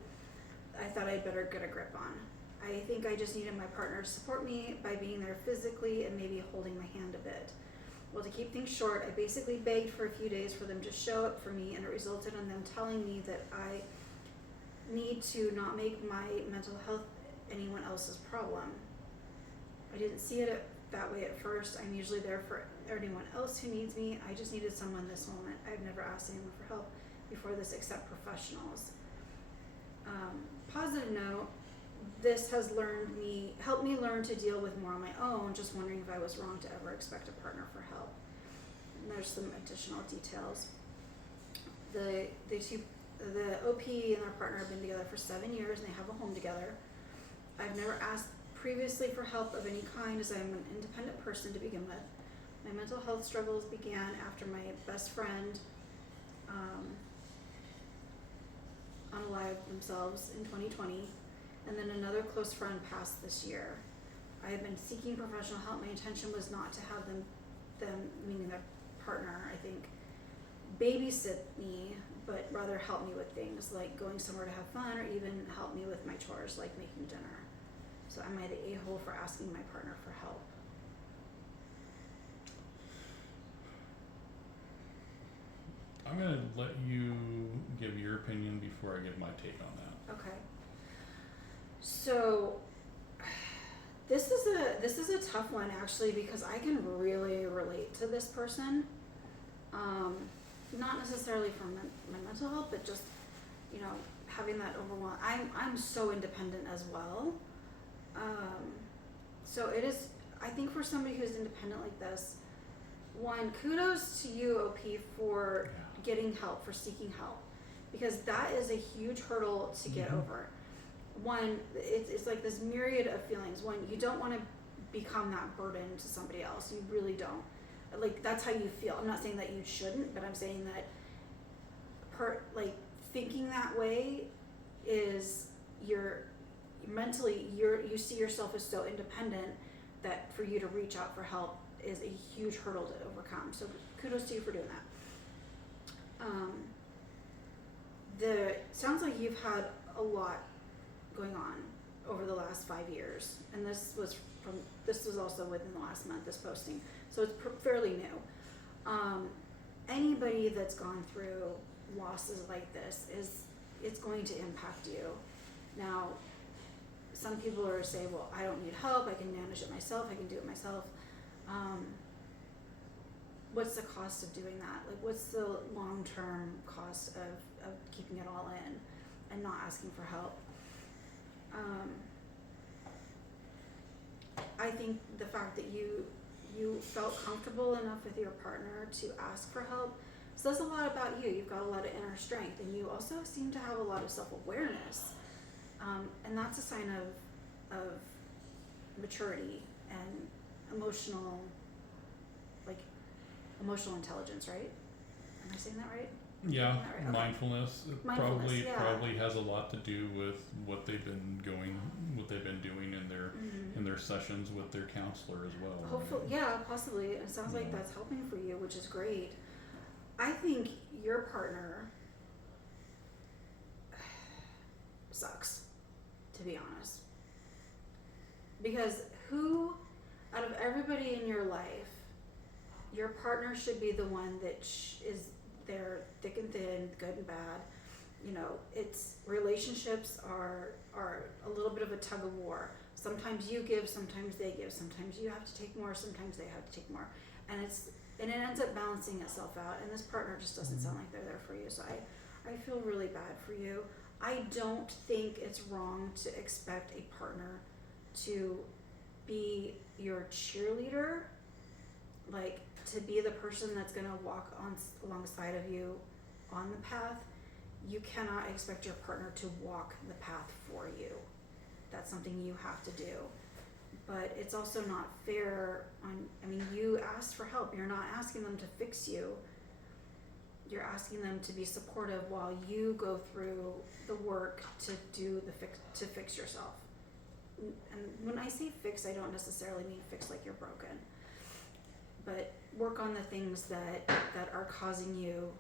I thought I'd better get a grip on. I think I just needed my partner to support me by being there physically and maybe holding my hand a bit. Well, to keep things short, I basically begged for a few days for them to show up for me, and it resulted in them telling me that I need to not make my mental health anyone else's problem. I didn't see it that way at first. I'm usually there for anyone else who needs me. I just needed someone this moment. I've never asked anyone for help before this except professionals. Positive note, this has helped me learn to deal with more on my own, just wondering if I was wrong to ever expect a partner for help. And there's some additional details. The OP and their partner have been together for 7 years and they have a home together. I've never asked previously for help of any kind, as I'm an independent person to begin with. My mental health struggles began after my best friend unalived themselves in 2020, and then another close friend passed this year. I have been seeking professional help. My intention was not to have them meaning their partner, I think, babysit me, but rather help me with things like going somewhere to have fun, or even help me with my chores like making dinner. So am I the a-hole for asking my partner for help? I'm going to let you give your opinion before I give my take on that. Okay. So this is a tough one actually, because I can really relate to this person. Not necessarily from my mental health, but just, you know, having that overwhelm. I'm so independent as well. So it is, I think for somebody who's independent like this, one, kudos to you, OP, for getting help, for seeking help, because that is a huge hurdle to get over. One, it's like this myriad of feelings. One, you don't want to become that burden to somebody else. You really don't. Like, that's how you feel. I'm not saying that you shouldn't, but I'm saying that thinking that way is you see yourself as so independent that for you to reach out for help is a huge hurdle to overcome. So kudos to you for doing that. sounds like you've had a lot going on over the last 5 years, and this was also within the last month, this posting, so it's fairly new. Anybody that's gone through losses like this it's going to impact you. Now, some people are saying, well, I don't need help, I can manage it myself, I can do it myself. What's the cost of doing that? Like, what's the long-term cost of keeping it all in and not asking for help? I think the fact that you felt comfortable enough with your partner to ask for help says a lot about you. You've got a lot of inner strength, and you also seem to have a lot of self-awareness, and that's a sign of maturity and emotional intelligence, right? Am I saying that right? Yeah, Right? Okay. mindfulness, Mindfulness, yeah. probably has a lot to do with what they've been doing in their sessions with their counselor as well. Hopefully, right? yeah, possibly. It sounds like Yeah. that's helping for you, which is great. I think your partner sucks, to be honest. Because who, out of everybody in your life, your partner should be the one that is there thick and thin, good and bad. You know, it's relationships are a little bit of a tug of war. Sometimes you give, sometimes they give, sometimes you have to take more, sometimes they have to take more. And it ends up balancing itself out, and this partner just doesn't sound like they're there for you. So I feel really bad for you. I don't think it's wrong to expect a partner to be your cheerleader, like to be the person that's gonna walk alongside of you on the path. You cannot expect your partner to walk the path for you. That's something you have to do. But it's also not fair you asked for help. You're not asking them to fix you. You're asking them to be supportive while you go through the work to fix yourself. And when I say fix, I don't necessarily mean fix like you're broken. But work on the things that are causing you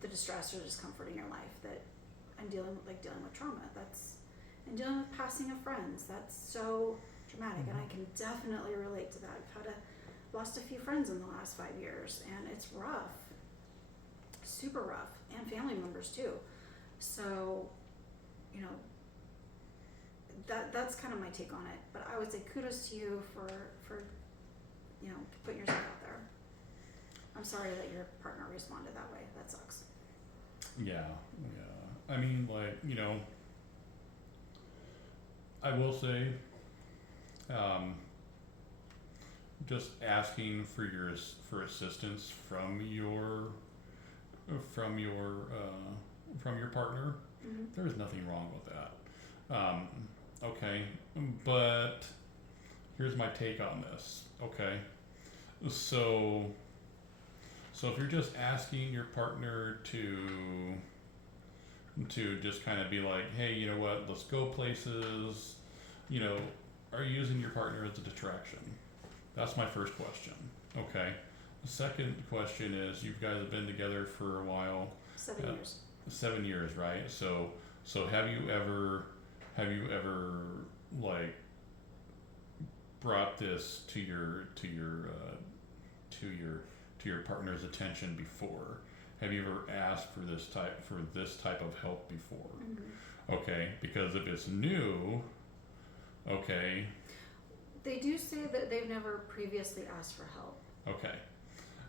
the distress or discomfort in your life, that I'm dealing with trauma. And dealing with passing of friends. That's so traumatic, and I can definitely relate to that. I've lost a few friends in the last 5 years, and it's rough, super rough, and family members too. So, that's kind of my take on it. But I would say kudos to you for putting yourself out there. I'm sorry that your partner responded that way. That sucks. Yeah. I mean, I will say, just asking for assistance from your partner, Mm-hmm. there's nothing wrong with that. Okay, but here's my take on this. Okay, so if you're just asking your partner to just kind of be like, hey, you know what, let's go places, are you using your partner as a distraction? That's my first question. Okay. The second question is, you guys have been together for a while. 7 years. 7 years, right? So have you ever like brought this to your partner's attention before? Have you ever asked for this type of help before? Mm-hmm. Okay, because if it's new, okay. They do say that they've never previously asked for help. Okay,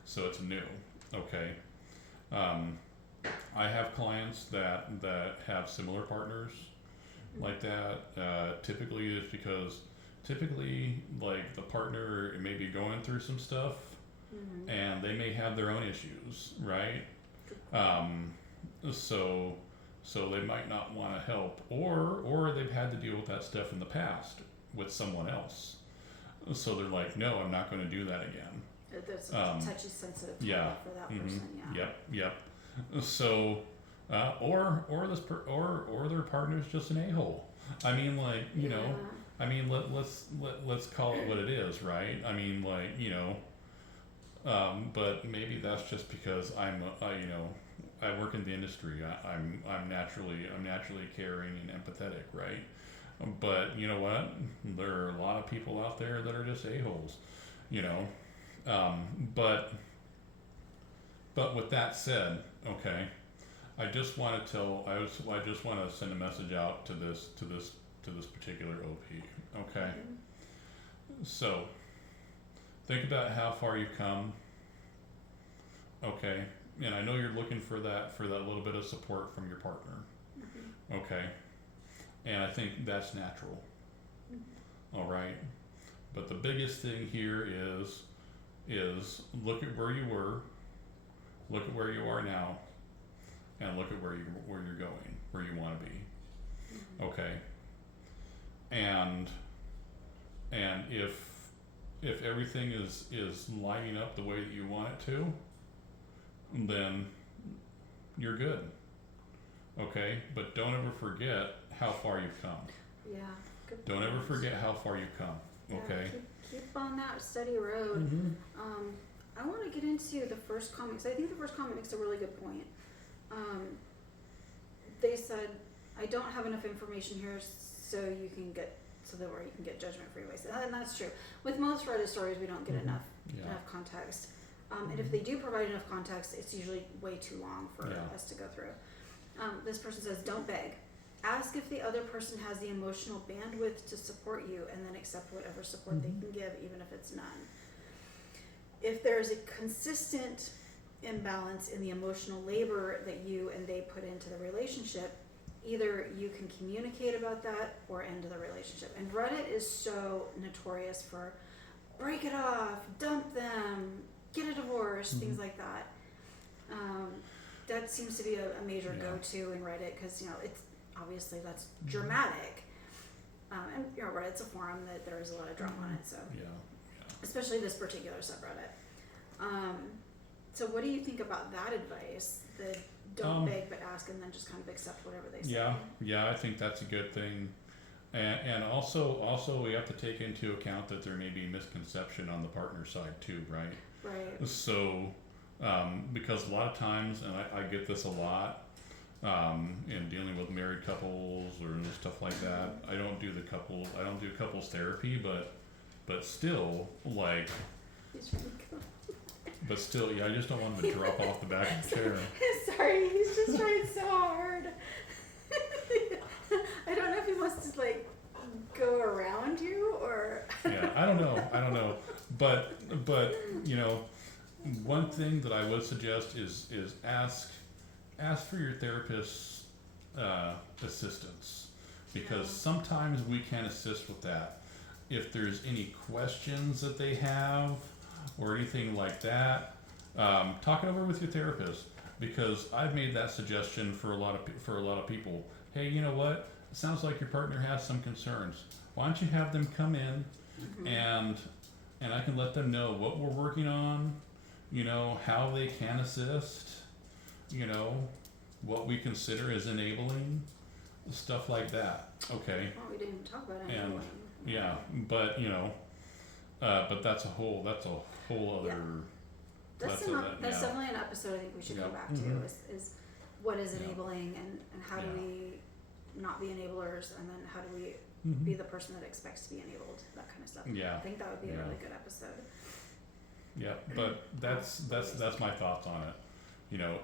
so it's new. Okay, I have clients that have similar partners like that. Typically, it's because like the partner may be going through some stuff, Mm-hmm. and they may have their own issues, right? So they might not want to help, or they've had to deal with that stuff in the past with someone else. So they're like, no, I'm not going to do that again. That's a touchy, sensitive topic Yeah. for that Mm-hmm. person. Yeah. Yep. So, or their partner's just an a-hole. I mean, let's call it what it is, right? I mean, but maybe that's just because I work in the industry. I'm naturally caring and empathetic, right? But you know what? There are a lot of people out there that are just a-holes, you know. But with that said, okay, I just want to I just want to send a message out to this particular OP. Okay, so think about how far you've come. Okay, and I know you're looking for that little bit of support from your partner. Okay, and I think that's natural. All right, but the biggest thing here is look at where you were, look at where you are now, and look at where you're going, where you want to be. Okay, and if everything is lining up the way that you want it to, then you're good. Okay, but don't ever forget how far you've come. Yeah. Good Don't ever point. forget how far you've come. Yeah, Okay. keep on that steady road. I want to get into the first comment, because I think the first comment makes a really good point. They said, I don't have enough information here so you can get judgment free ways. And that's true. With most Reddit stories, we don't get enough context. And if they do provide enough context, it's usually way too long for us to go through. This person says, don't beg. Ask if the other person has the emotional bandwidth to support you, and then accept whatever support they can give, even if it's none. If there's a consistent imbalance in the emotional labor that you and they put into the relationship, either you can communicate about that or end the relationship. And Reddit is so notorious for break it off, dump them, get a divorce, things like that. That seems to be a major go-to in Reddit, because it's obviously that's dramatic. And Reddit's a forum that there is a lot of drama on it, so especially this particular subreddit. So what do you think about that advice? The don't beg but ask, and then just kind of accept whatever they say. Yeah, I think that's a good thing. And also we have to take into account that there may be misconception on the partner side too, right? Right. So because a lot of times, and I get this a lot in dealing with married couples or stuff like that. I don't do couples therapy, but still, like, I just don't want him to drop off the back of the chair. Sorry, he's just trying so hard. I don't know if he wants to go around you or. Yeah, I don't know, but one thing that I would suggest is ask for your therapist's assistance, because sometimes we can assist with that. If there's any questions that they have or anything like that, talk it over with your therapist, because I've made that suggestion for a lot of people. Hey, you know what? It sounds like your partner has some concerns. Why don't you have them come in and I can let them know what we're working on, how they can assist, what we consider as enabling, stuff like that. Okay. Oh, we didn't even talk about enabling. Yeah, but but that's a whole other. That's definitely an episode I think we should go back to is what is enabling and how do we not be enablers, and then how do we be the person that expects to be enabled, that kind of stuff. Yeah. I think that would be a really good episode. Yeah, but that's my thoughts on it.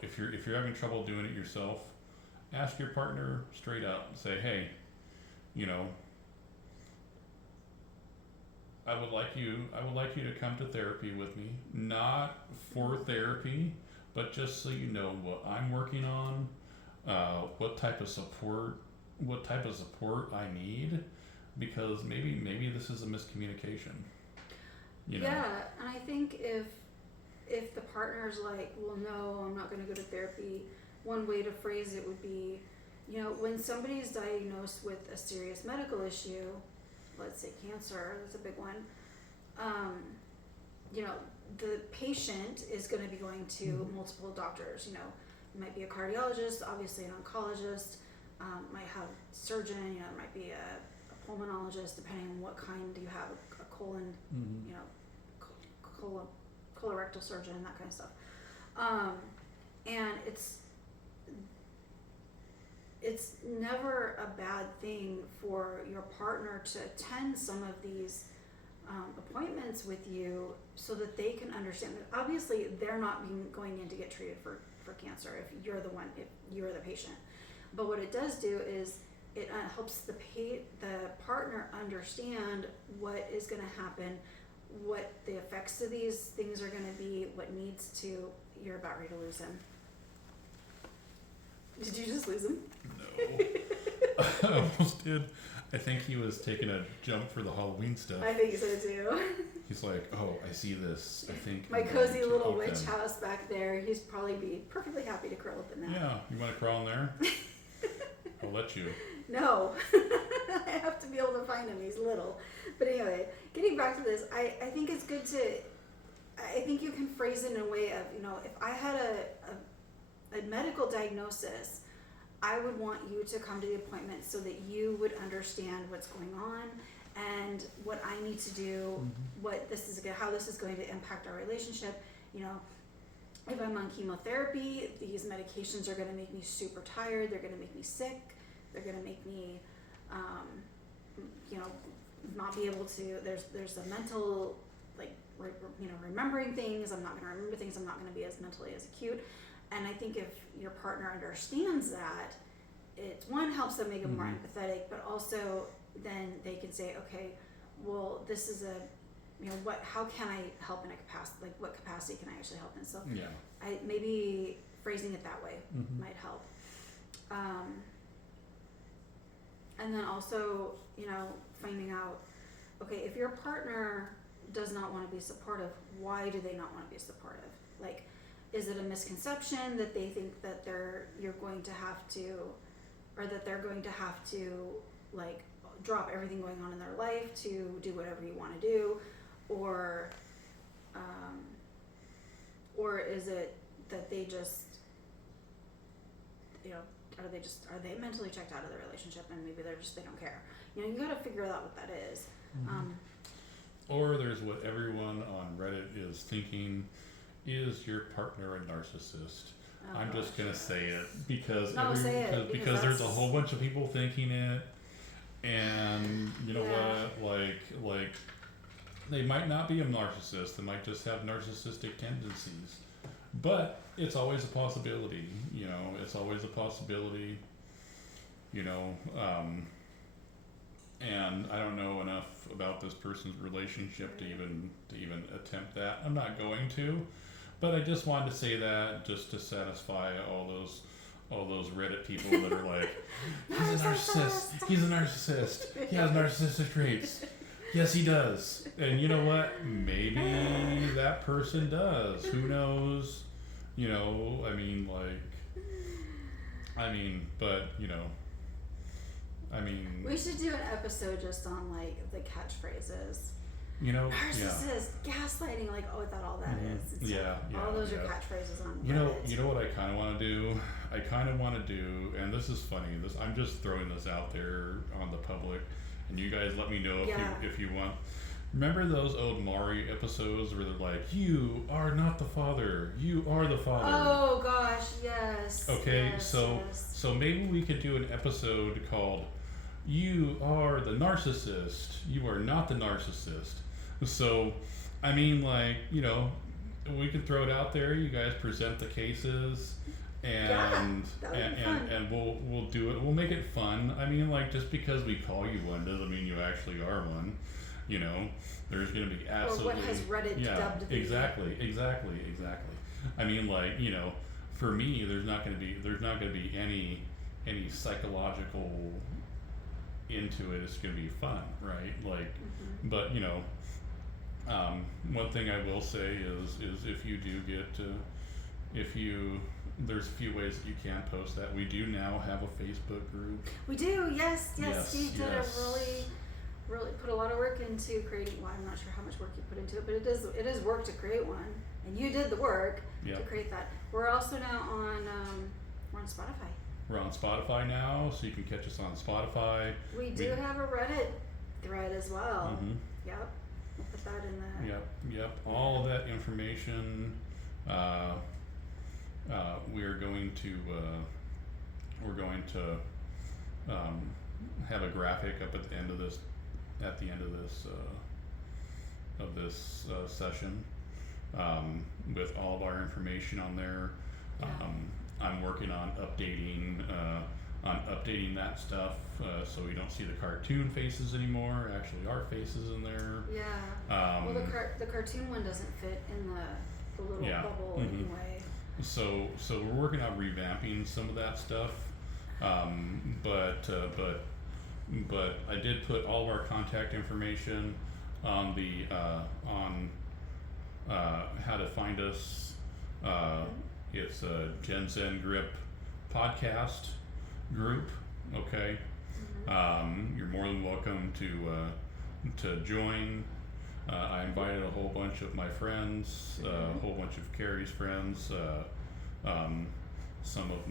If you're having trouble doing it yourself, ask your partner straight up. Say, hey, I would like you to come to therapy with me, not for therapy, but just so you know what I'm working on, what type of support I need, because maybe this is a miscommunication. Yeah, and I think if the partner's like, well, no, I'm not going to go to therapy, one way to phrase it would be, when somebody's diagnosed with a serious medical issue, let's say cancer, that's a big one, the patient is going to be going to multiple doctors. It might be a cardiologist, obviously an oncologist, might have a surgeon, it might be a pulmonologist, depending on what kind you have, a colon, colorectal surgeon, that kind of stuff. And it's it's never a bad thing for your partner to attend some of these appointments with you so that they can understand that obviously they're not going in to get treated for cancer if you're the patient. But what it does do is it helps the partner understand what is going to happen, what the effects of these things are going to be, what needs to. You're about ready to lose him. Did you just lose him? No. I almost did. I think he was taking a jump for the Halloween stuff. I think so too. He's like, oh, I see this. I think my I'm going cozy to little eat witch them. house back there. He's probably be perfectly happy to curl up in that. Yeah, you want to crawl in there? I'll let you. No. I have to be able to find him. He's little. But anyway, getting back to this, I think it's good to, I think you can phrase it in a way of, if I had a medical diagnosis, I would want you to come to the appointment so that you would understand what's going on and what I need to do, how this is going to impact our relationship. If I'm on chemotherapy, these medications are going to make me super tired. They're going to make me sick. They're going to make me, not be able to. There's a mental, remembering things. I'm not going to remember things. I'm not going to be as mentally as acute. And I think if your partner understands that, it helps them make them more empathetic, but also then they can say, okay, well, this is how can I help in a capacity, what capacity can I actually help in? So maybe phrasing it that way might help. And then also, finding out, okay, if your partner does not want to be supportive, why do they not want to be supportive? Is it a misconception that they think that they're going to have to drop everything going on in their life to do whatever you want to do, or is it that they just, are they mentally checked out of the relationship and maybe they don't care? You got to figure out what that is. Or there's what everyone on Reddit is thinking. Is your partner a narcissist? I'm just gonna say it because because there's a whole bunch of people thinking it, and what, like they might not be a narcissist. They might just have narcissistic tendencies, but it's always a possibility. It's always a possibility. And I don't know enough about this person's relationship to even attempt that. I'm not going to. But I just wanted to say that just to satisfy all those Reddit people that are like, he's a narcissist. He's a narcissist. He has narcissistic traits. Yes, he does. And you know what? Maybe that person does. Who knows? We should do an episode just on the catchphrases. Narcissist, gaslighting, I thought all that is. All those are catchphrases on Reddit. You know what I kind of want to do? I kind of want to do, and this is funny. I'm just throwing this out there on the public, and you guys let me know if you want. Remember those old Maury episodes where they're like, "You are not the father. You are the father." Oh gosh, yes. Okay, yes, so maybe we could do an episode called "You Are the Narcissist. You Are Not the Narcissist." So, we can throw it out there. You guys present the cases, and we'll do it. We'll make it fun. Just because we call you one doesn't mean you actually are one. There's going to be absolutely. Or what has Reddit dubbed the. Exactly. For me, there's not going to be any psychological into it. It's going to be fun, right? But one thing I will say is if you do get there's a few ways that you can post that. We do now have a Facebook group. We do, yes. Steve did a really put a lot of work into creating. Well, I'm not sure how much work you put into it, but it is work to create one, and you did the work to create that. We're also now we're on Spotify. We're on Spotify now, so you can catch us on Spotify. We do have a Reddit thread as well. Yep. We'll put that in there. Yep. All of that information, we are going to we're going to have a graphic up at the end of this session with all of our information on there. Yeah. I'm working on updating that stuff so we don't see the cartoon faces anymore. Actually, our faces in there. Yeah. Well, the cartoon one doesn't fit in the little bubble anyway. So we're working on revamping some of that stuff. But I did put all of our contact information on the how to find us. It's a Gen-Xen Grip podcast group. Okay, you're more than welcome to join. I invited a whole bunch of my friends, a whole bunch of Kerrie's friends, some of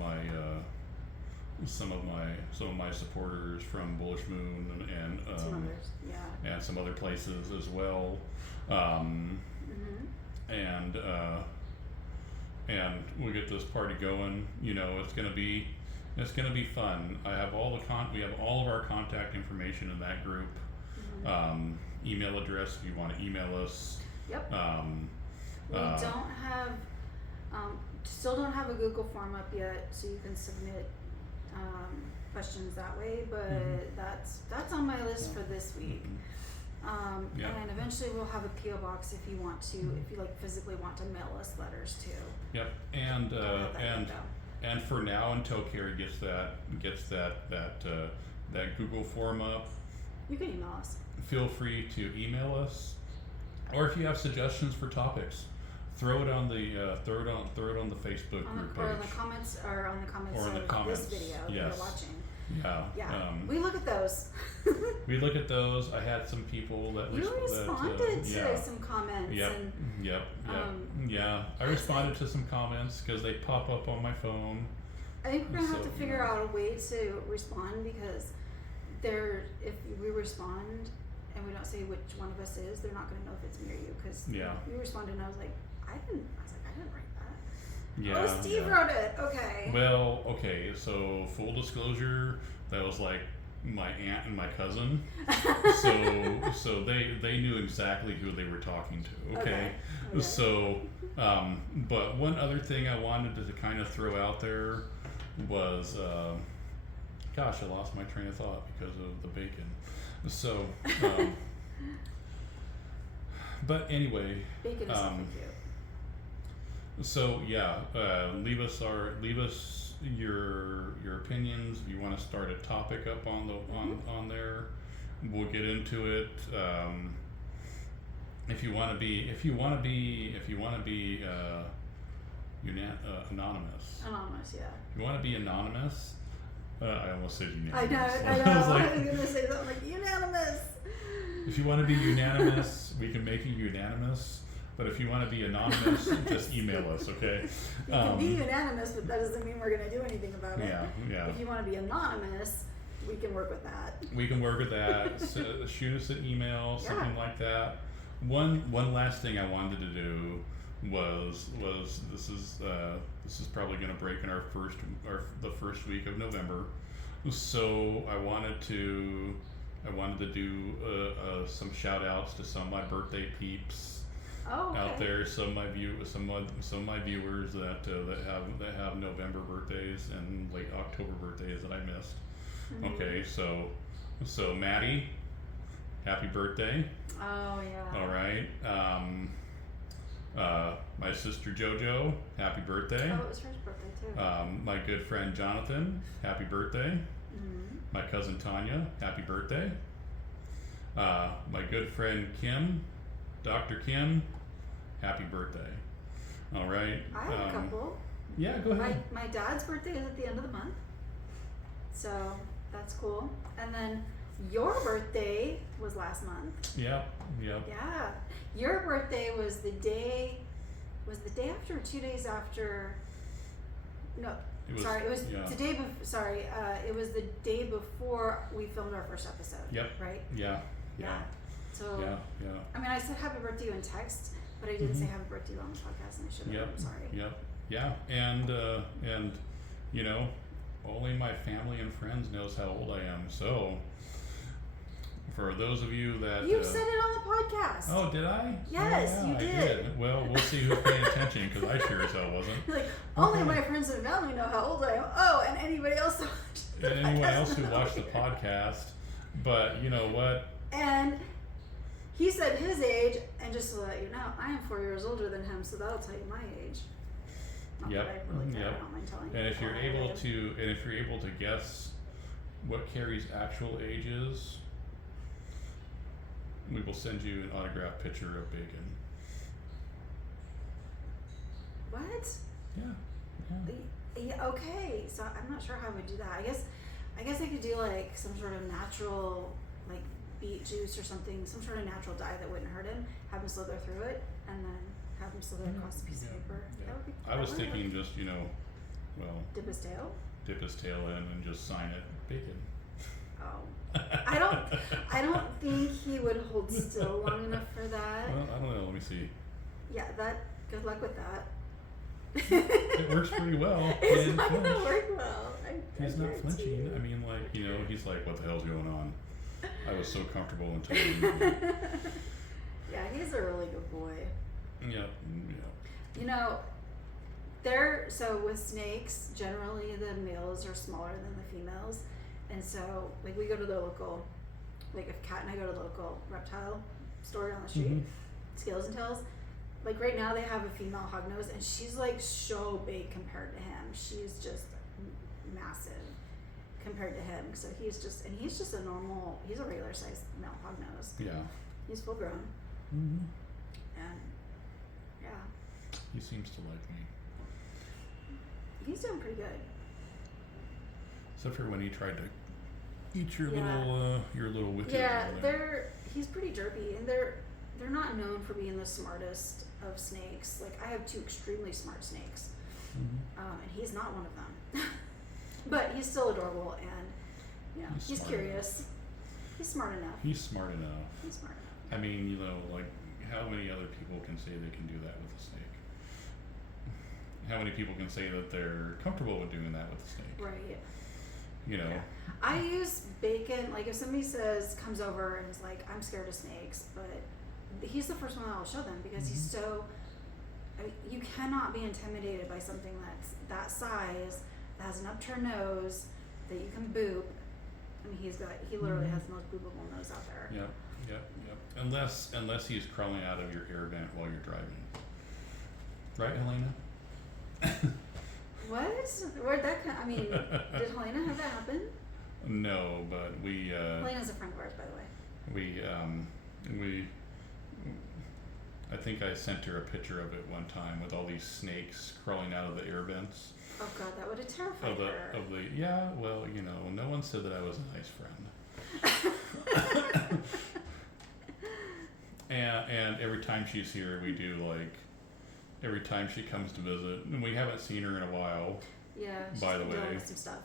my supporters from Bullish Moon and Some others, yeah. and some other places as well, and we'll get this party going. You know, it's gonna be fun. I have we have all of our contact information in that group. Email address if you want to email us. Yep. We don't have, still don't have a Google form up yet, so you can submit questions that way. But that's on my list for this week. And eventually we'll have a PO box if you want to, if you like physically want to mail us letters too. Yep. And for now, until Kerrie gets that Google form up, you can email us. Feel free to email us, or if you have suggestions for topics, throw it on the Facebook group page. Or in the comments, of this video that you're watching. Yeah. We look at those. I had some people that you responded to some comments. I responded to some comments because they pop up on my phone. I think we're gonna have to figure out a way to respond, because if we respond and we don't say which one of us is, they're not gonna know if it's me or you, because you responded and I was like, I didn't write that. Yeah. Oh, Steve wrote it. Okay. Well, okay. So full disclosure, that was like my aunt and my cousin. so they knew exactly who they were talking to. Okay. So, but one other thing I wanted to kind of throw out there was, gosh, I lost my train of thought because of the bacon. So, but anyway. Bacon is something cute. So leave us your opinions. If you want to start a topic up on there, we'll get into it. If you want to be anonymous. Anonymous, yeah. If you want to be anonymous, I almost said unanimous. I know. I was gonna say something like unanimous. If you want to be unanimous, we can make you unanimous. But if you want to be anonymous, just email us, okay? You can be unanimous, but that doesn't mean we're going to do anything about it. Yeah. If you want to be anonymous, we can work with that. So shoot us an email, something like that. One last thing I wanted to do was this is probably going to break in the first week of November. So I wanted to do some shout outs to some of my birthday peeps. Out there, some of my viewers that have November birthdays and late October birthdays that I missed. Okay, so Maddie, happy birthday. Oh yeah. All right. My sister JoJo, happy birthday. Oh, it was her birthday too. My good friend Jonathan, happy birthday. My cousin Tanya, happy birthday. My good friend Kim, Dr. Kim, happy birthday. All right. I have a couple. Yeah, go ahead. My dad's birthday is at the end of the month, so that's cool. And then your birthday was last month. Yep. Yeah, your birthday was the day after, or 2 days after. No, it was the day before. Sorry, it was the day before we filmed our first episode. Yep. Right. Yeah. So I mean, I said happy birthday in text, but I didn't say happy birthday on the podcast, and I should have. I'm sorry. Yeah, and you know, only my family and friends knows how old I am. So, for those of you that You said it on the podcast. Oh, did I? Yes, oh, yeah, you I did. Well, we'll see who's paying attention because I sure as hell wasn't. You're like, only my friends and family know how old I am. Oh, and anybody else who watched the And anyone podcast else who knows. watched the podcast. But you know what? And he said his age, and just to let you know, I am 4 years older than him, so that'll tell you my age. Not Yep. that I really care. Yep. I don't mind telling And you. if you're able to guess what Kerrie's actual age is, we will send you an autographed picture of bacon. What? Yeah. Yeah, okay, so I'm not sure how I would do that. I guess I could do like some sort of natural, like beet juice or something, some sort of natural dye that wouldn't hurt him. Have him slither through it, and then have him slither across a piece of paper. Yeah. That would be. I was that would thinking work. just, well, Dip his tail. dip his tail in and just sign it bacon. Oh, I don't think he would hold still long enough for that. Well, I don't know. Let me see. Yeah, that. Good luck with that. It works pretty well. He It's didn't not gonna flinch. work well. He's not guarantee flinching. you. I mean, like, he's like, what the hell's going on? I was so comfortable until you. Yeah, he's a really good boy. Yep. You know, so with snakes, generally the males are smaller than the females. And so, like, we go to the local, like, if Kat and I go to the local reptile store on the street, Mhm. Scales and Tails, like, right now they have a female hognose, and she's, like, so big compared to him. She's just massive compared to him. So he's just a normal, he's a regular sized male hognose. Yeah. He's full grown. Mm-hmm. And, yeah, He seems to like me. he's doing pretty good. Except for when he tried to eat your Yeah. little witches. Yeah, over there. he's pretty derpy, and they're not known for being the smartest of snakes. Like, I have two extremely smart snakes, Mhm. and he's not one of them. But he's still adorable, and he's smart curious. He's smart enough. He's smart enough. He's smart enough. I mean, like, how many other people can say they can do that with a snake? How many people can say that they're comfortable with doing that with a snake? Right. Yeah. I use bacon. Like, if somebody comes over and is like, I'm scared of snakes, but he's the first one I'll show them because he's so. I mean, you cannot be intimidated by something that's that size, that has an upturned nose, that you can boop. I mean, he literally has the most boopable nose out there. Yep. Unless he's crawling out of your air vent while you're driving. Right, Helena? What? Where'd that come? I mean, did Helena have that happen? No, but we Helena's a friend of ours, by the way. we I think I sent her a picture of it one time with all these snakes crawling out of the air vents. Oh God, that would have terrified her. Yeah, well, no one said that I was a nice friend. and every time she's here, we do, like, every time she comes to visit, and we haven't seen her in a while. Yeah. She's By the been dealing way. with some stuff.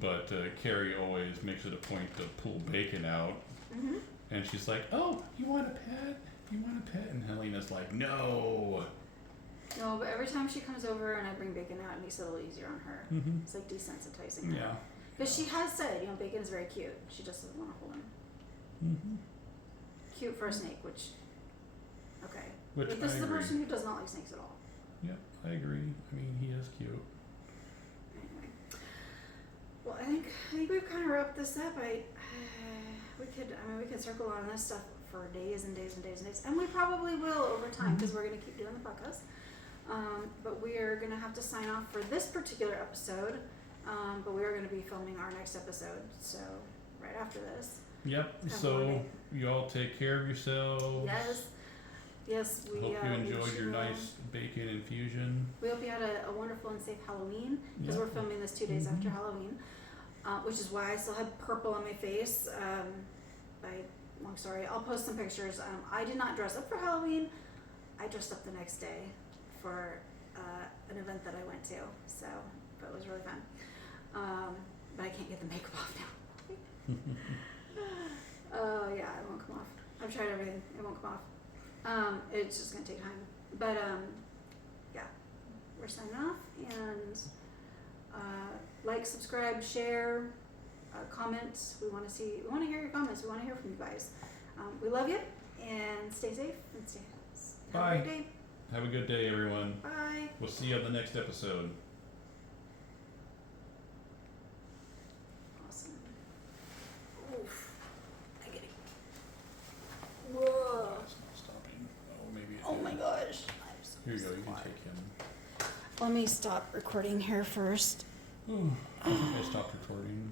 But Kerrie always makes it a point to pull bacon out, Mm-hmm. and she's like, "Oh, you want a pet? You want a pet?" And Helena's like, "No." No, but every time she comes over and I bring bacon out, it makes it a little easier on her. Mm-hmm. It's like desensitizing her. Yeah. Because she has said, bacon is very cute. She just doesn't want to hold him. Mm-hmm. Cute for a snake, which, okay. Which But this I is a agree. person who does not like snakes at all. Yep, I agree. I mean, he is cute. Anyway. Well, I think we've kind of wrapped this up. We could circle on this stuff for days and days and days and days. And we probably will over time because we're going to keep doing the podcast. But we are going to have to sign off for this particular episode. But we are going to be filming our next episode. So, right after this. Yep. It's kinda So morning. you all take care of yourselves. Yes, we Hope you wish enjoyed your you, nice bacon infusion. we hope you had a wonderful and safe Halloween because Yeah. we're filming this 2 days Mhm. after Halloween, which is why I still have purple on my face. Long story. I'll post some pictures. I did not dress up for Halloween. I dressed up the next day for an event that I went to, so it was really fun. But I can't get the makeup off now. Oh yeah, it won't come off. I've tried everything. It won't come off. It's just gonna take time. But yeah, we're signing off, and Like, subscribe, share, comment. We want to hear your comments. We want to hear from you guys. We love you, and stay safe and stay healthy. Have Bye. a great day. Have a good day, everyone. Bye. We'll see you on the next episode. Awesome. Oof. I get it. Whoa. It's not stopping. Oh, maybe it Oh did. my gosh. Here you go. You can take him. Let me stop recording here first. I think I stopped recording.